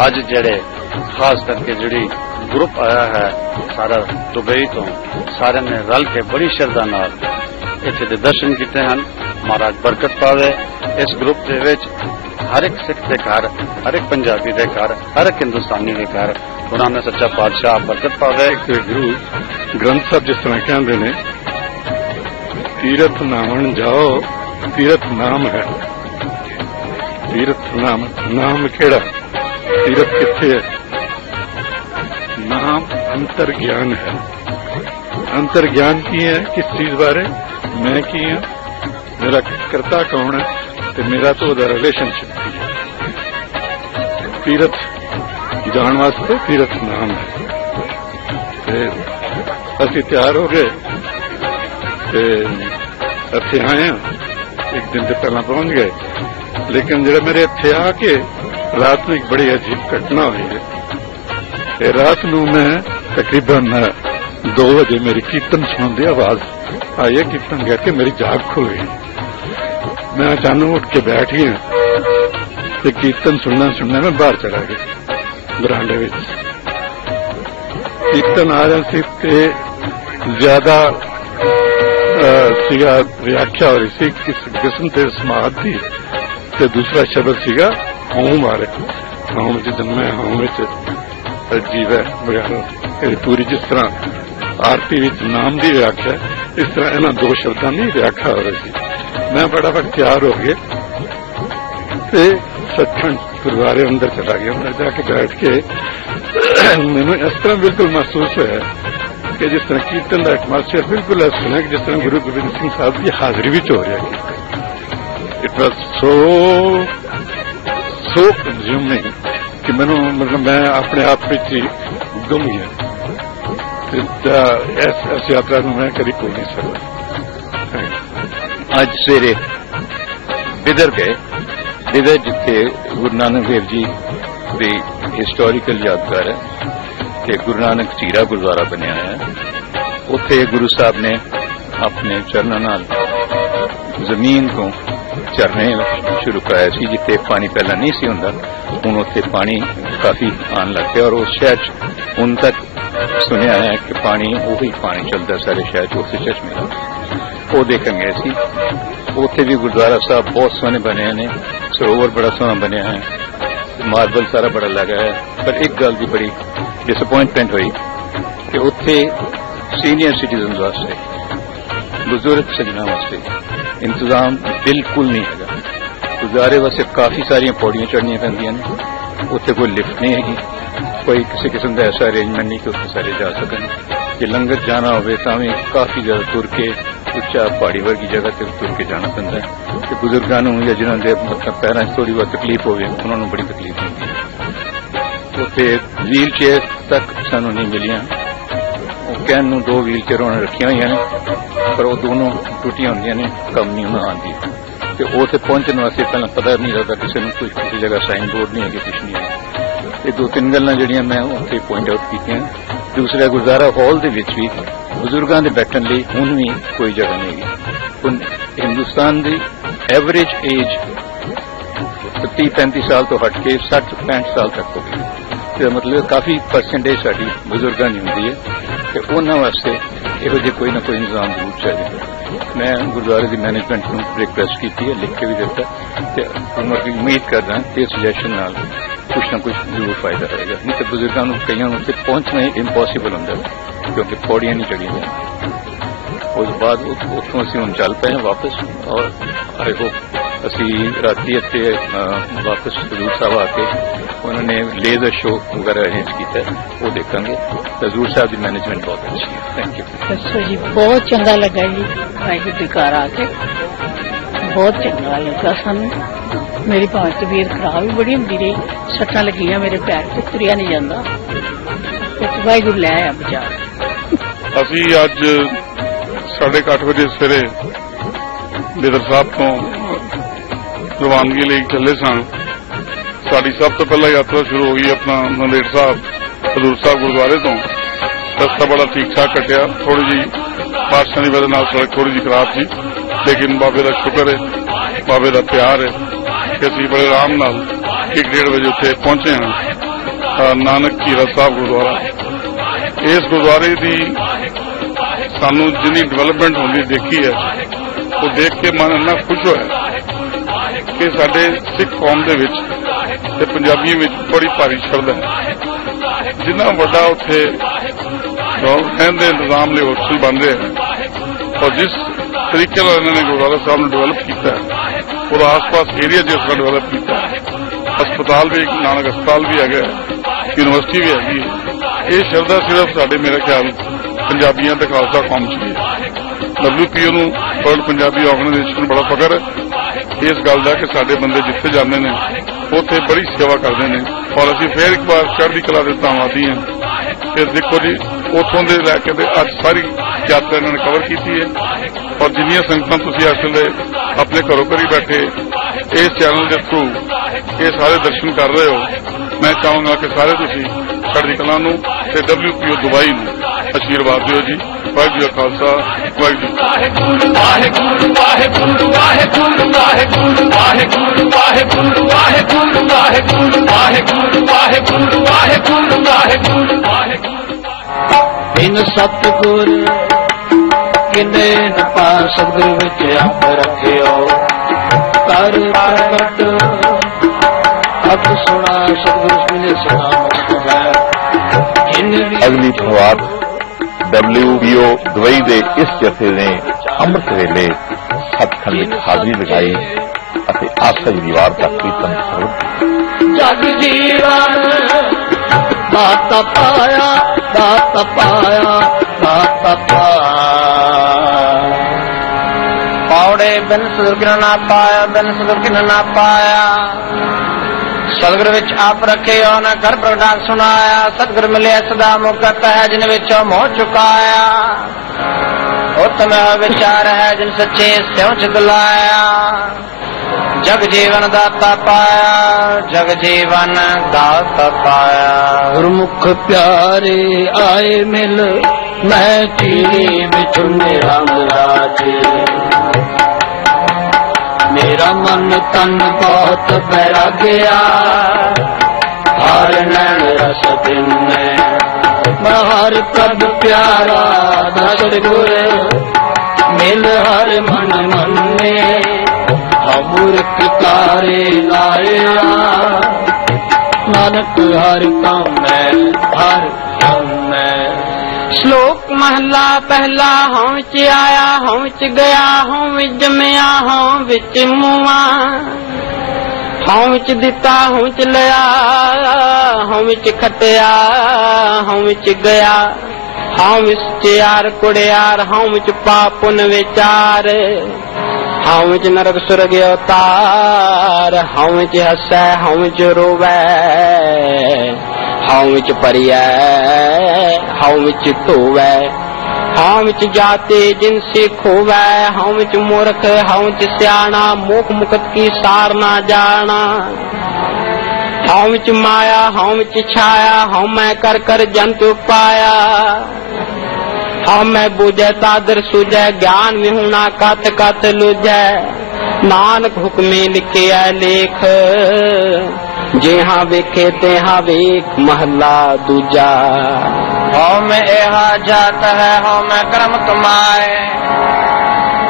ਅੱਜ ਜਿਹੜੇ ਖਾਸ ਕਰਕੇ ਜਿਹੜੀ ਗਰੁੱਪ ਆਇਆ ਹੈ ਸਾਰਾ ਦੁਬਈ ਤੋਂ, ਸਾਰਿਆਂ ਨੇ ਰਲ ਕੇ ਬੜੀ ਸ਼ਰਧਾ ਨਾਲ ਇੱਥੇ ਦੇ ਦਰਸ਼ਨ ਕੀਤੇ ਹਨ। ਮਹਾਰਾਜ ਬਰਕਤ ਪਾਵੇ ਇਸ ਗਰੁੱਪ ਦੇ ਵਿੱਚ ਹਰ ਇੱਕ ਸਿੱਖ ਦੇ ਘਰ, ਹਰ ਇੱਕ ਪੰਜਾਬੀ ਦੇ ਘਰ, ਹਰ ਇੱਕ ਹਿੰਦੁਸਤਾਨੀ ਦੇ ਘਰ ਉਹਨਾਂ ਨੇ ਸੱਚਾ ਪਾਤਸ਼ਾਹ ਬਰਕਤ ਪਾਵੇ। ਗੁਰੂ ਗ੍ਰੰਥ ਸਾਹਿਬ ਜਿਸ ਤਰ੍ਹਾਂ ਕਹਿੰਦੇ ਨੇ ਤੀਰਥ ਨਾਮਣ ਜਾਓ ਤੀਰਥ ਨਾਮ ਹੈ। ਤੀਰਥ ਨਾਮ ਕਿਹੜਾ? ਤੀਰਥ ਕਿੱਥੇ ਹੈ? ਨਾਮ ਅੰਤਰ ਗਿਆਨ ਹੈ। ਅੰਤਰ ਗਿਆਨ ਕੀ ਹੈ? ਕਿਸ ਚੀਜ਼ ਬਾਰੇ? मैं की हाँ, मेरा करता कौन है ते मेरा तो उधर रिलेशनशिप की है। तीरथ जान वास्ते तीरथ नाम है। असी तैयार हो गए ते इत्थे आए हैं, एक दिन से पहला पहुंच गए, लेकिन जो मेरे इत्थे आके रात में एक बड़ी अजीब घटना हुई है। रात नूं मैं तकरीबन 2 बजे मेरी कीर्तन सुनने की आवाज आई है। कीर्तन कह के मेरी जाग खुल गई। मैं अचानक उठ के बैठ गया तो कीर्तन सुनना मैं बाहर चला गया बरांडे में। कीर्तन आ रहा सी ते ज्यादा व्याख्या हो रही सी किस किस्म के समाज की। ते दूसरा शब्द सीगा होम वाले होम जिदन मैं होम अजीब है वगैरह पूरी जिस तरह आरती विच नाम की व्याख्या इस तरह इन्होंने 2 शब्दों की व्याख्या हो रही थी। मैं फटाफट तैयार हो गया ते सचखंड गुरुद्वारे अंदर चला गया। अंदर जाके बैठ के मैंने इस तरह बिल्कुल महसूस होया कि जिस तरह कीर्तन का एटमॉस्फेयर बिल्कुल ऐसा सुना कि जिस तरह गुरु गोबिंद सिंह साहब की हाजिरी भी हो रहा है। इट वॉज सो कंज्यूमिंग कि मैनू मतलब मैं अपने आप में ही गुम गया। इस यात्रा में मैं कभी कोई नहीं सकता। आज सवेरे बिदर गए, बिदर जिथे गुरु नानक देव जी की हिस्टोरिकल यादगार है कि गुरु नानक झीरा गुरुद्वारा बनया है। उत्थे गुरु साहब ने अपने चरणों नाल जमीन को झरने शुरू कराया सी जिथे पानी पहला नहीं सी हुंदा, हुण उत्थे पानी काफी आन लग गया और उस शहर उन तक सुनिया है कि पानी वही पानी चलता सारे शहर उस चश्मे का। वो देखने गए सी। उत्थे भी गुरुद्वारा साहब बहुत सोहने बने ने, सरोवर बड़ा सोहना बनया है, मार्बल सारा बड़ा लगा है। पर एक गल की बड़ी डिसअपॉइंटमेंट हुई कि उत्थे सीनियर सिटीजन वास्ते, बुजुर्ग सजना वास्ते इंतजाम बिल्कुल नहीं है। गुरुद्वारे वास्ते काफी सारिया पौड़ियां चढ़निया पैंदियां ने, उत्थे कोई लिफ्ट नहीं हैगी, कोई किसी किस्म का ऐसा अरेंजमेंट नहीं कि उत्थे सारे जा सकन। जे लंगर जाना हो भी काफी ज्यादा तुर के उच्चा पहाड़ी वर्गी जगह से तुर के जाना पैंदा है। बुजुर्गों या जिन्हों के मतलब पैरों थोड़ी बहुत तकलीफ हो उन्होंने बड़ी तकलीफ होती है। उत्थे व्हील चेयर तक सानू नहीं मिलियां। कहन 2 व्हील चेयर उन्होंने रखिया हुई ने, पर वो दोनों टूटिया होंदियां ने, कम नहीं उन्हें आती। तो उत्थे पहुंचने वास्ते पहले पता नहीं लगता, किसी ने कोई किसी जगह साइन बोर्ड नहीं है, कुछ नहीं है। ये 2-3 गल्लां जिहड़ियां मैं उत्थे पॉइंट आउट कीतियां। दूसरा गुरुद्वारा हॉल दे विच भी बुजुर्गों के बैठने लिए हुण भी कोई जगह नहीं है। हिंदुस्तान की एवरेज एज 30-35 साल तो हट के 60-65 साल तक हो गई। मतलब काफी परसेंटेज साडी बुजुर्गों की होंदी है कि उन्होंने वास्ते इहो जिहा कोई ना कोई इंतजाम जरूर चाहिए। मैं गुरुद्वारे की मैनेजमेंट को रिक्वेस्ट की है, लिख के भी दिता। उम्मीद कर रहा कि सुजैशन नाल कुछ ना कुछ जरूर फायदा रहेगा। नहीं तो बुजुर्गों को कई उत्ते पहुंचना ही इम्पॉसिबल होंदा क्योंकि पौड़ियां नहीं चढ़ियां। उस बाद उत्थों असीं हुण चल पे हैं वापस और आई होप ਅਸੀਂ ਰਾਤੀ ਇੱਥੇ ਵਾਪਸ ਹਜ਼ੂਰ ਸਾਹਿਬ ਆ ਕੇ ਉਹਨਾਂ ਨੇ ਲੇਜ਼ਰ ਸ਼ੋਅ ਵਗੈਰਾ ਅਰੇਂਜ ਕੀਤਾ, ਉਹ ਦੇਖਾਂਗੇ। ਹਜ਼ੂਰ ਸਾਹਿਬ ਦੀ ਮੈਨੇਜਮੈਂਟ ਬਹੁਤ ਅੱਛੀ ਹੈ। Thank you. ਦੱਸੋ ਜੀ, ਬਹੁਤ ਚੰਗਾ ਲੱਗਾ ਜੀ ਵਾਹਿਗੁਰੂ ਦੇ ਘਰ ਆ ਕੇ, ਬਹੁਤ ਚੰਗਾ ਲੱਗਾ ਸਾਨੂੰ। ਮੇਰੀ ਭਾਵੇਂ ਤਬੀਅਤ ਖਰਾਬ ਵੀ ਬੜੀ ਹੁੰਦੀ ਰਹੀ, ਸੱਟਾਂ ਲੱਗੀਆਂ ਮੇਰੇ ਪੈਰ ਤੇ, ਤੁਰਿਆ ਨਹੀਂ ਜਾਂਦਾ, ਵਾਹਿਗੁਰੂ ਲੈ ਆਇਆ ਬਚਾ। ਅਸੀਂ ਅੱਜ 8:30 ਵਜੇ ਸਵੇਰੇ ਬੇਦਰ ਸਾਹਿਬ ਤੋਂ ਰਵਾਨਗੀ ਲਈ ਚੱਲੇ ਸਾਂ। ਸਾਡੀ ਸਭ ਤੋਂ ਪਹਿਲਾਂ ਯਾਤਰਾ ਸ਼ੁਰੂ ਹੋ ਗਈ ਆਪਣਾ ਨੰਦੇੜ ਸਾਹਿਬ ਹਜ਼ੂਰ ਸਾਹਿਬ ਗੁਰਦੁਆਰੇ ਤੋਂ। ਰਸਤਾ ਬੜਾ ਠੀਕ ਠਾਕ ਕੱਟਿਆ, ਥੋੜੀ ਜੀ ਬਾਰਿਸ਼ਾਂ ਦੀ ਵਜ੍ਹਾ ਨਾਲ ਸੜਕ ਥੋੜੀ ਜੀ ਖਰਾਬ ਸੀ, ਲੇਕਿਨ ਬਾਬੇ ਦਾ ਸ਼ੁਕਰ ਹੈ, ਬਾਬੇ ਦਾ ਪਿਆਰ ਹੈ ਕਿ ਅਸੀਂ ਬੜੇ ਆਰਾਮ ਨਾਲ 1-1.5 ਵਜੇ ਉੱਥੇ ਪਹੁੰਚੇ ਹਾਂ ਨਾਨਕ ਝੀਰਾ ਸਾਹਿਬ ਗੁਰਦੁਆਰਾ। ਇਸ ਗੁਰਦੁਆਰੇ ਦੀ ਸਾਨੂੰ ਜਿੰਨੀ ਡਿਵੈਲਪਮੈਂਟ ਹੁੰਦੀ ਦੇਖੀ ਹੈ, ਉਹ ਦੇਖ ਕੇ ਮਨ ਇੰਨਾ ਖੁਸ਼ ਹੋਇਆ ਕਿ ਸਾਡੇ ਸਿੱਖ ਕੌਮ ਦੇ ਵਿੱਚ ਤੇ ਪੰਜਾਬੀਆਂ ਵਿੱਚ ਬੜੀ ਭਾਰੀ ਸ਼ਰਧਾ ਹੈ। ਜਿੰਨਾ ਵੱਡਾ ਉੱਥੇ ਰਹਿਣ ਦੇ ਇੰਤਜ਼ਾਮ ਲਈ ਹੋਸਟਲ ਬਣ ਰਹੇ ਹੈ, ਔਰ ਜਿਸ ਤਰੀਕੇ ਨਾਲ ਇਹਨਾਂ ਨੇ ਗੁਰਦੁਆਰਾ ਸਾਹਿਬ ਨੂੰ ਡਿਵੈਲਪ ਕੀਤਾ ਹੈ, ਔਰ ਆਸ-ਪਾਸ ਏਰੀਆ ਜਿਸ ਤਰ੍ਹਾਂ ਡਿਵੈਲਪ ਕੀਤਾ ਹੈ, ਹਸਪਤਾਲ ਵੀ, ਨਾਨਕ ਹਸਪਤਾਲ ਵੀ ਹੈਗਾ, ਯੂਨੀਵਰਸਿਟੀ ਵੀ ਹੈਗੀ ਹੈ। ਇਹ ਸ਼ਰਧਾ ਸਿਰਫ ਸਾਡੇ ਮੇਰੇ ਖਿਆਲ ਪੰਜਾਬੀਆਂ ਤੇ ਖਾਲਸਾ ਕੌਮ ਚ ਵੀ ਹੈ। WPO ਨੂੰ ਵਰਲਡ ਪੰਜਾਬੀ ਆਰਗੇਨਾਈਜੇਸ਼ਨ ਨੂੰ ਬੜਾ ਫਖਰ ਹੈ ਇਸ ਗੱਲ ਦਾ ਕਿ ਸਾਡੇ ਬੰਦੇ ਜਿੱਥੇ ਜਾਂਦੇ ਨੇ ਉੱਥੇ ਬੜੀ ਸੇਵਾ ਕਰਦੇ ਨੇ, ਔਰ ਅਸੀਂ ਫੇਰ ਇੱਕ ਵਾਰ ਚੜ੍ਹਦੀ ਕਲਾ ਦੇ ਧੰਨਵਾਦੀ ਹਾਂ। ਫਿਰ ਦੇਖੋ ਜੀ, ਉੱਥੋਂ ਦੇ ਲੈ ਕੇ ਤੇ ਅੱਜ ਸਾਰੀ ਯਾਤਰਾ ਇਹਨਾਂ ਨੇ ਕਵਰ ਕੀਤੀ ਹੈ, ਔਰ ਜਿੰਨੀਆਂ ਸੰਗਤਾਂ ਤੁਸੀਂ ਅੱਜ ਦੇ ਆਪਣੇ ਘਰੋਂ ਘਰੀ ਬੈਠੇ ਇਸ ਚੈਨਲ ਦੇ ਥਰੂ ਇਹ ਸਾਰੇ ਦਰਸ਼ਨ ਕਰ ਰਹੇ ਹੋ, ਮੈਂ ਚਾਹਾਂਗਾ ਕਿ ਸਾਰੇ ਤੁਸੀਂ ਚੜ੍ਹਦੀ ਕਲਾ ਨੂੰ ਤੇ WPO ਦੁਬਈ ਨੂੰ ਆਸ਼ੀਰਵਾਦ ਦਿਓ ਜੀ। ਵਾਹਿਗੁਰੂ ਜੀ ਕਾ ਖਾਲਸਾ, ਵਾਹਿਗੁਰੂ ਵਾਹਿਗੁਰੂ ਵਾਹਿਗੁਰੂ ਵਾਹਿਗੁਰੂ ਵਾਹਿਗੁਰੂ ਵਾਹਿਗੁਰੂ ਵਾਹਿਗੁਰੂ ਵਾਹਿਗੁਰੂ ਵਾਹਿਗੁਰੂ ਵਾਹਿਗੁਰੂ ਵਾਹਿਗੁਰੂ ਵਾਹਿਗੁਰੂ ਵਾਹਿਗੁਰੂ। ਬਿਨ ਸਤਿਗੁਰ ਕਿਨੇ ਨ ਪਾ, ਸਤਿਗੁਰ ਵਿੱਚ ਆਪ ਰੱਖਿਓ ਕਰ ਪ੍ਰਗਟ, ਅਬ ਸੁਣਾ ਸਤਿਗੁਰ ਮਿਲੇ ਸਦਾ ਮੁਕਤ ਹੈ। ਅਗਲੀ ਪ੍ਰਭਾਤ WPO ਦੁਬਈ ਦੇ ਇਸ ਜਥੇ ਨੇ ਅੰਮ੍ਰਿਤ ਵੇਲੇ ਸੱਚਖੰਡ ਵਿੱਚ ਹਾਜ਼ਰੀ ਲਗਾਈ ਅਤੇ ਆਸਾ ਜੀ ਦੀ ਵਾਰ ਦਾ ਕੀਰਤਨ ਸਰਵ ਜਗ ਜੀਵਨ ਦਾਤਾ ਪਾਇਆ, ਦਾਤਾ ਪਾਇਆ, ਦਾਤਾ ਪਾਇਆ। ਪੌੜੇ ਬਿਨ ਸਤਿਗੁਰ ਕਿਨ ਨਾ ਪਾਇਆ, ਬਿਨ ਸਤਿਗੁਰ ਕਿਨ ਨਾ ਪਾਇਆ। ਸਤਿਗੁਰ ਵਿੱਚ ਆਪ ਰੱਖਿਓ ਨਾ ਕਰ ਪ੍ਰਗਟਾਕ ਸੁਣਾਇਆ। ਸਤਿਗੁਰ ਮਿਲਿਆ ਸਦਾ ਮੁਕਤ ਹੈ, ਜਿਨ ਵਿੱਚੋਂ ਮੋਹ ਚੁਕਾਇਆ। ਉਤਮ ਵਿਚਾਰ ਹੈ, ਜਿਨ ਸੱਚੇ ਸਿਉ ਚਿਤਲਾਇਆ। ਜਗ ਜੀਵਨ ਦਾਤਾ ਪਾਇਆ, ਜਗ ਜੀਵਨ ਦਾਤਾ ਪਾਇਆ। ਗੁਰਮੁਖ ਪਿਆਰੇ ਆਏ ਮਿਲ, ਮੈਂ ਤੇਰੇ ਵਿੱਚ ਮੇਰਾ ਰਾਜੇ। ਮੇਰਾ ਮਨ ਤਨ ਬਹੁਤ ਬੈਰਾਗਿਆ, ਹਰ ਨੈਣ ਰਸ ਦਿਨੇ। ਮੈਂ ਹਰ ਪ੍ਰਭ ਪਿਆਰਾ ਦਸ ਗੁਰ, ਮਿਲ ਹਰ ਮਨ ਮੰਨੇ। ਅਮੁਰਖ ਤਾਰੇ ਲਾਇਆ, ਨਾਨਕ ਹਰ ਕੰਮ ਹੈ, ਹਰ ਕੰਮ ਹੈ। ਸ਼ਲੋਕ ਮਹਲਾ ਪਹਿਲਾ। ਹਉ ਵਿੱਚ ਆਇਆ, ਹਉ ਵਿੱਚ ਗਿਆ, ਹਉ ਵਿੱਚ ਜੰਮਿਆ, ਹਉ ਵਿੱਚ ਮੁਆ। ਹਉ ਵਿੱਚ ਦਿੱਤਾ, ਹਉ ਵਿੱਚ ਲਿਆ, ਹਉ ਵਿੱਚ ਖਟਿਆ, ਹਉ ਵਿੱਚ ਗਿਆ। ਹਉ ਵਿੱਚ ਚਾਰ ਕੁੜਿਆਰ, ਹਉ ਵਿੱਚ ਪਾਪ ਪੁੰਨ ਵਿਚਾਰ। ਹਉ ਵਿੱਚ ਨਰਕ ਸੁਰਗ ਅਵਤਾਰ। ਹਉ ਵਿੱਚ ਹੱਸੈ, ਹਉ ਵਿੱਚ ਰੋਵੈ, ਹਉ ਵਿੱਚ ਭਰੀਐ, ਹਉ ਵਿੱਚ ਧੋਵੈ। ਹਉ ਵਿੱਚ ਜਾਤੇ ਜਿਨਸੀ ਖੋਵੈ, ਹਉ ਵਿੱਚ ਮੂਰਖ, ਹਉ ਵਿੱਚ ਸਿਆਣਾ। ਮੋਖ ਮੁਕਤ ਕੀ ਸਾਰ ਨਾ ਜਾਣਾ। ਹਉ ਵਿੱਚ ਮਾਇਆ, ਹਉ ਵਿੱਚ ਛਾਇਆ, ਹਉ ਮੈਂ ਕਰ ਕਰ ਜੰਤ ਪਾਇਆ। ਹਉ ਮੈਂ ਬੁਝੈ ਤਾਦਰ ਸੁਝੈ, ਗਿਆਨ ਵਿਹੂਣਾ ਕਤ ਕਤ ਲੁਝੈ। ਨਾਨਕ ਹੁਕਮੇ ਲਿਖਿਆ ਲੇਖ, ਜਿਹਾਂ ਵੇਖੇ ਤਿਹਾਂ ਵੇਖ। ਮਹਲਾ ਦੂਜਾ। ਹਉ ਮੈਂ ਇਹਾ ਜਾਤ ਹੈ, ਹਉ ਮੈਂ ਕਰਮ ਕਮਾਏ।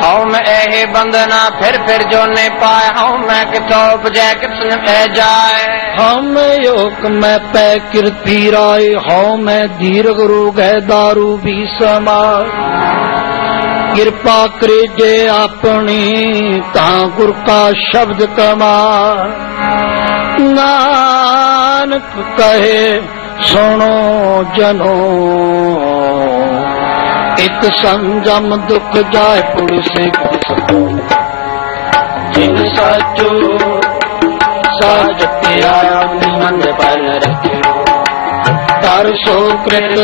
ਹਉ ਮੈਂ ਇਹ ਬੰਦਨਾ ਫਿਰ ਜੋ ਨੇ ਪਾਏ। ਹਉ ਮੈਂ ਕਿਤੋਂ ਉਪਜੈ ਕਿਤਨ ਪੈ ਜਾਏ। ਹਉ ਮੈਂ योग मैं पै कीर्ति राय। हਉ मैं दीर्घ रोग है दारू भी समाय। कृपा करीजे अपनी ता गुर का शब्द कमाल। नानक कहे सुनो जनो एक संजम दुख जाए पुरुष जिन साचो साज त्याया मन पर रखो तार सो कृत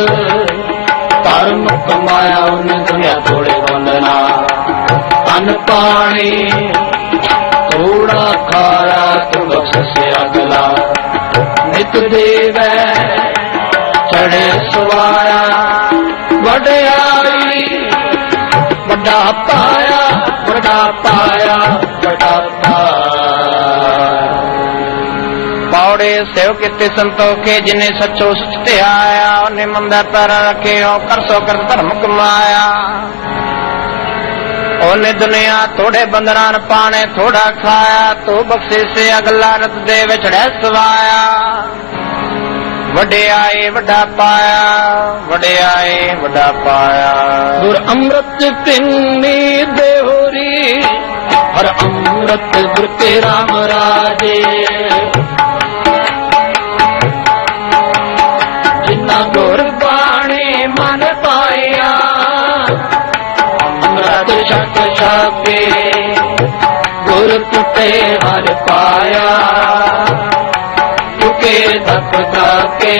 धर्म कमाया उन दुनिया थोड़े वंदना अन पानी थोड़ा खाया तो बख्श से अगला नित देव चढ़े सवाया वड्याई बड़ा पाया बड़ा पाया बड़ा पौड़े सेव किते संतोखे जिन्हें सचो सचते आया उन्हें मंदा पर रखे हो कर सो कर धर्म कमाया। उन्हें दुनिया थोड़े बंदरान पाने थोड़ा खाया तो बख्शे से अगला रत देव चढ़े सवाया। वडे आए वड्डा पाया वडे आए वड्डा पाया। गुर अमृत पिंडी देहोरी हर अमृत गुर के राम राजे जिन्ना गुर बाणी मन पाया अमृत शक छापे गुर टूटे हर पाया चुके धप के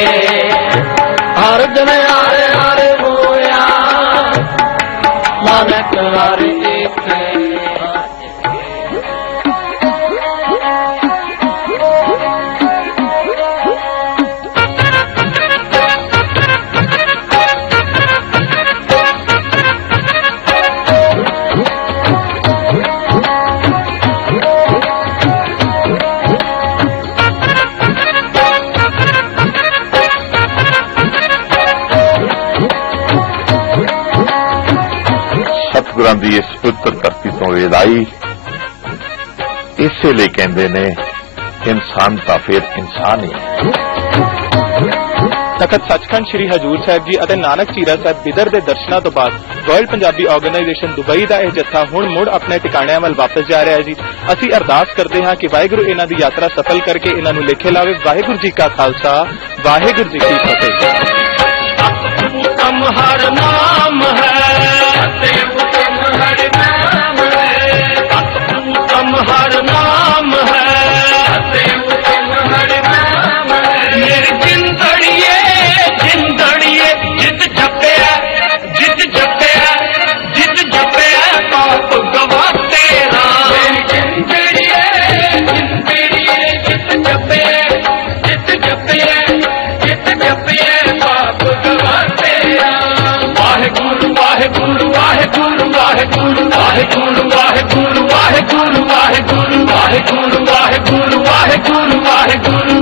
हर जन आरे आरे होया नानक हर एक सतगुਰਾਂ ਦੀ इस पवित्र धरती तो वेद आई। इसे लिए कहते ने इंसान तो फिर इंसान ही। तखत सचखंड श्री हजूर साहब जी और नानक चीरा साहब बिदर के दर्शनों तो बाद वर्ल्ड पंजाबी ऑर्गेनाइजेशन दुबई का यह जत्था हुण मुड़ अपने टिकाणियां वल वापस जा रहा है जी। असी अरदास करते हैं कि वाहिगुरू इन्हां दी यात्रा सफल करके इन्हां नूं लेखे लावे। वाहिगुरू जी का खालसा वाहिगुरू जी की फतेह। उत्तम हर नाम है उत्तम हर नाम है उत्तम हर नाम है उत्तम हर नाम है। मेरी जिंदड़िए जित जपे जित जपे पाप गवा तेरा। मेरी जिंदड़िए जित जपे पाप गवा तेरा। वाहेगुरु वाहेगुरु वाहेगुरु वाहेगुरु वाहेगुरु वाहेगुरु वाहेगुरु वाहेगुरु वाहेगुरु वाहेगुरु वाहेगुरु वाहेगुरु।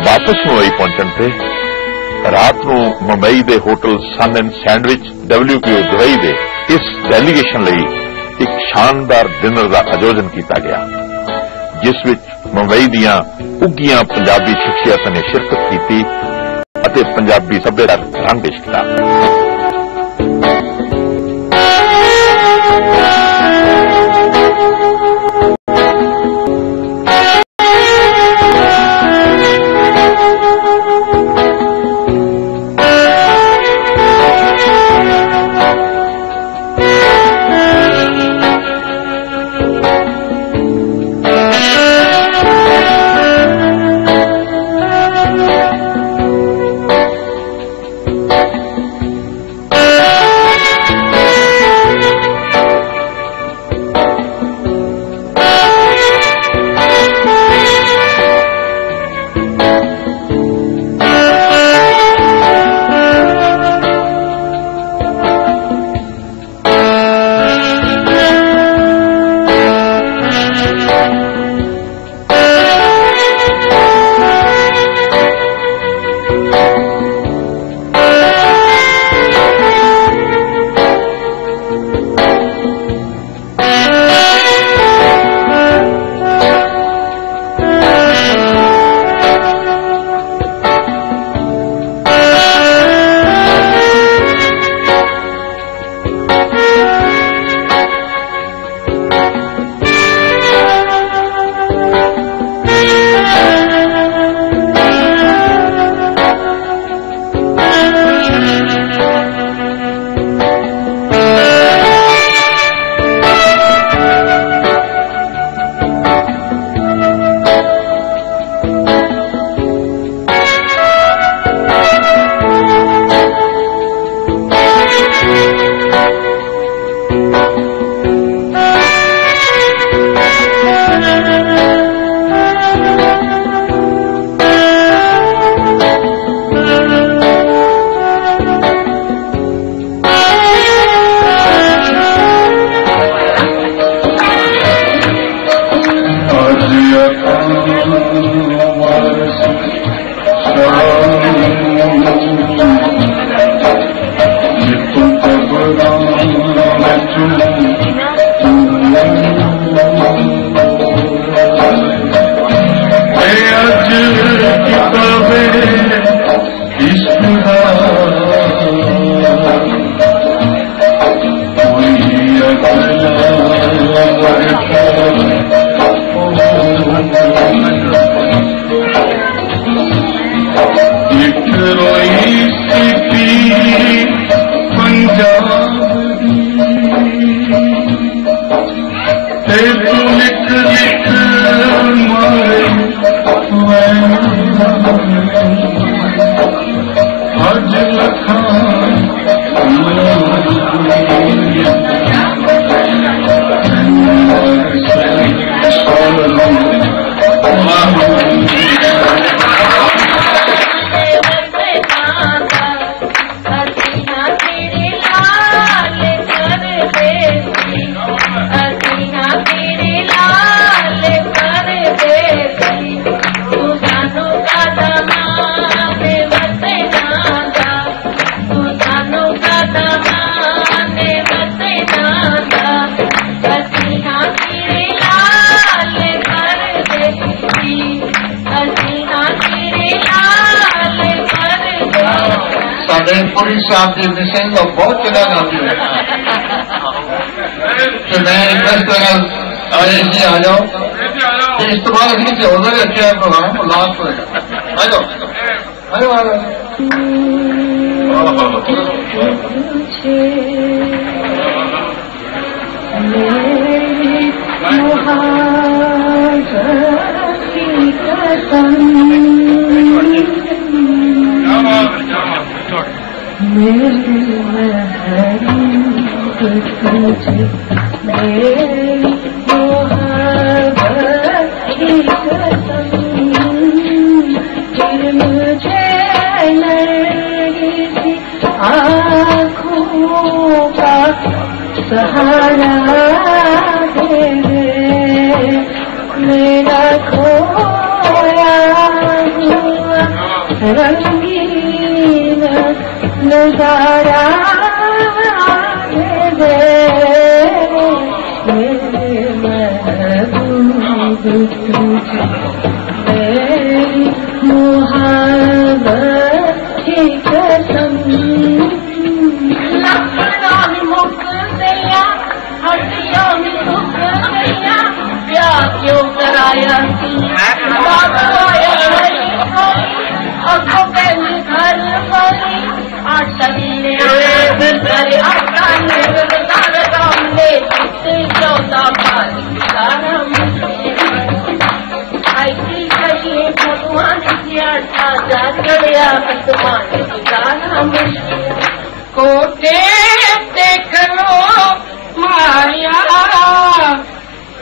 वापस मुंबई पहुंचने से रात को मुंबई के hotel sun and sandwich WQ Dubai के इस डेलीगेशन लिए एक शानदार डिनर का आयोजन किया गया जिस विच मुंबई दियां उगियां पंजाबी शख्सियत ने शिरकत की और पंजाबी सभ्यता रंग पेश किया। पुरी साहब की मिसिंग तो बहुत चला जाती है तो मैं रिक्वेस्ट करा इसी आ जाओ इस तो बाद अभी उधर रखे है प्रोग्राम लास्ट होगा आ जाओ आ जाओ सहारा दे मेरा खोया हुआ रंगीन नजारा दे मेरे महबूब तुझे मेरी मुहाबत की कसम क्यों कराया घर चौथा भगवान कोटे देख लो माया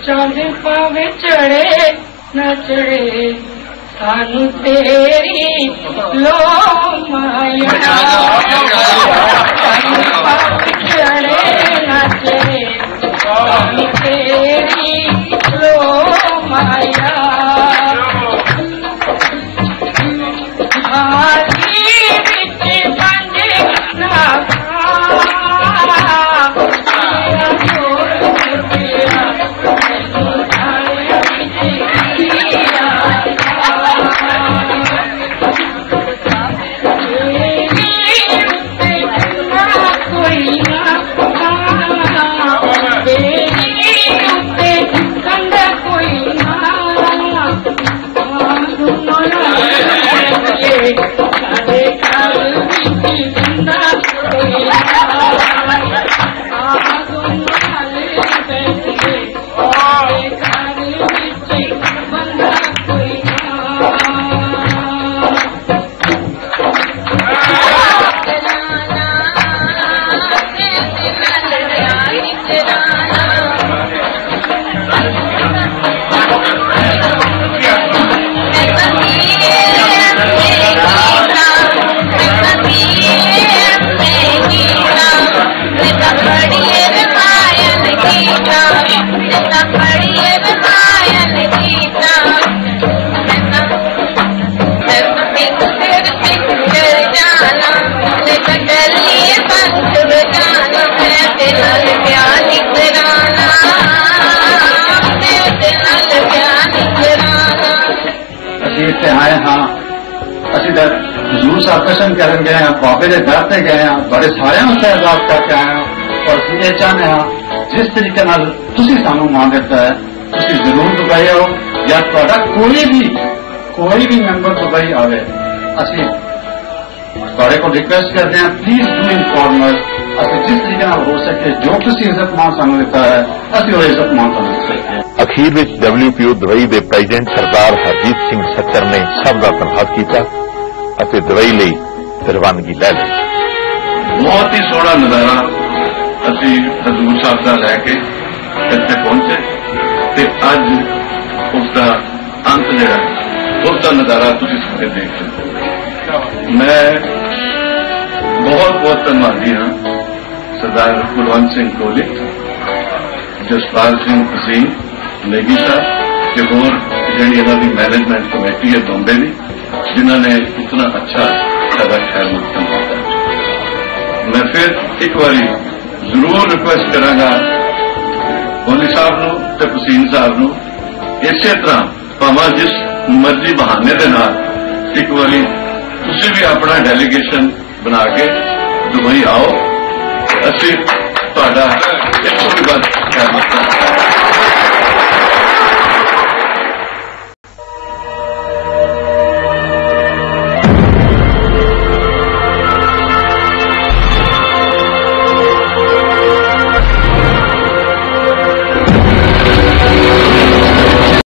चांद पावे चढ़े न चढ़े सानू तेरी लो माया सानू पावे चढ़े न चढ़े सानू तेरी लो माया आए हाँ ਅਸੀਂ ਤਾਂ ਹਜ਼ੂਰ ਸਾਹਿਬ ਦਰਸ਼ਨ ਕਰਨ ਗਏ ਹਾਂ, ਬਾਬੇ ਦੇ ਦਰ ਤੇ ਗਏ ਹਾਂ, ਬੜੇ ਸਾਰਿਆਂ ਨੂੰ ਸਹਿਯੋਗ ਕਰਕੇ ਆਏ ਹਾਂ। ਔਰ ਅਸੀਂ ਇਹ ਚਾਹੁੰਦੇ ਹਾਂ ਜਿਸ ਤਰੀਕੇ ਨਾਲ ਤੁਸੀਂ ਸਾਨੂੰ ਮਾਣ ਦਿੱਤਾ ਹੈ, ਤੁਸੀਂ ਜ਼ਰੂਰ ਦੁਬਈ ਆਓ ਜਾਂ ਤੁਹਾਡਾ ਕੋਈ ਵੀ ਮੈਂਬਰ ਦੁਬਈ ਆਵੇ। ਅਸੀਂ ਤੁਹਾਡੇ ਕੋਲ ਰਿਕੁਐਸਟ ਕਰਦੇ ਹਾਂ, ਪਲੀਜ਼ ਡੂ ਇਨਫੋਰਮ ਅਸ। ਅਸੀਂ ਜਿਸ ਤਰੀਕੇ ਨਾਲ ਹੋ ਸਕੇ ਜੋ ਤੁਸੀਂ ਇੱਜ਼ਤ ਮਾਣ ਸਾਨੂੰ ਦਿੱਤਾ ਹੈ, ਅਸੀਂ ਉਹ ਇੱਜ਼ਤ ਮਾਣ ਤੁਹਾਨੂੰ ਦੇ ਸਕਦੇ ਹਾਂ। ਅਖੀਰ ਵਿੱਚ WPO ਦੁਬਈ ਦੇ ਪ੍ਰੈਜ਼ੀਡੈਂਟ ਸਰਦਾਰ ਹਰਜੀਤ ਸਿੰਘ ਸੱਚਰ ਨੇ ਸਭ ਦਾ ਧੰਨਵਾਦ ਕੀਤਾ ਅਤੇ ਦੁਬਈ ਲਈ ਰਵਾਨਗੀ ਲੈ ਲਈ। ਬਹੁਤ ਹੀ ਸੋਹਣਾ ਨਜ਼ਾਰਾ ਅਸੀਂ ਹਜ਼ੂਰ ਸਾਹਿਬ ਦਾ ਲੈ ਕੇ ਇੱਥੇ ਪਹੁੰਚੇ ਤੇ ਅੱਜ ਉਸ ਦਾ ਅੰਤ ਜਿਹੜਾ ਉਸ ਦਾ ਨਜ਼ਾਰਾ ਤੁਸੀਂ ਸਾਰੇ ਦੇਖ ਰਹੇ। ਮੈਂ ਬਹੁਤ ਧੰਨਵਾਦੀ ਹਾਂ ਸਰਦਾਰ ਕੁਲਵੰਤ ਸਿੰਘ ਕੋਹਲੀ, ਜਸਪਾਲ ਸਿੰਘ ਸਿੰਘ ਨੇਗੀ ਸਾਹਿਬ ਤੇ ਹੋਰ ਜਿਹੜੀ ਇਹਨਾਂ ਦੀ ਮੈਨੇਜਮੈਂਟ ਕਮੇਟੀ ਹੈ ਬੰਬੇ ਦੀ, ਜਿਨ੍ਹਾਂ ਨੇ ਇਤਨਾ ਅੱਛਾ ਸਾਡਾ ਖੈਰ ਮਕਸਦ ਕੀਤਾ। ਮੈਂ ਫਿਰ ਇੱਕ ਵਾਰੀ ਜ਼ਰੂਰ ਰਿਕੁਐਸਟ ਕਰਾਂਗਾ ਕੋਹਲੀ ਸਾਹਿਬ ਨੂੰ ਤੇ ਭਸੀਨ ਸਾਹਿਬ ਨੂੰ, ਇਸੇ ਤਰ੍ਹਾਂ ਭਾਵੇਂ ਜਿਸ ਮਰਜ਼ੀ ਬਹਾਨੇ ਦੇ ਨਾਲ ਇੱਕ ਵਾਰੀ ਤੁਸੀਂ ਵੀ ਆਪਣਾ ਡੈਲੀਗੇਸ਼ਨ ਬਣਾ ਕੇ ਦੁਬਈ ਆਓ। ਅਸੀਂ ਤੁਹਾਡਾ ਇੱਕ ਤੋਂ ਵੀ ਵੱਧ ਖੈਰ ਮਕਸਦ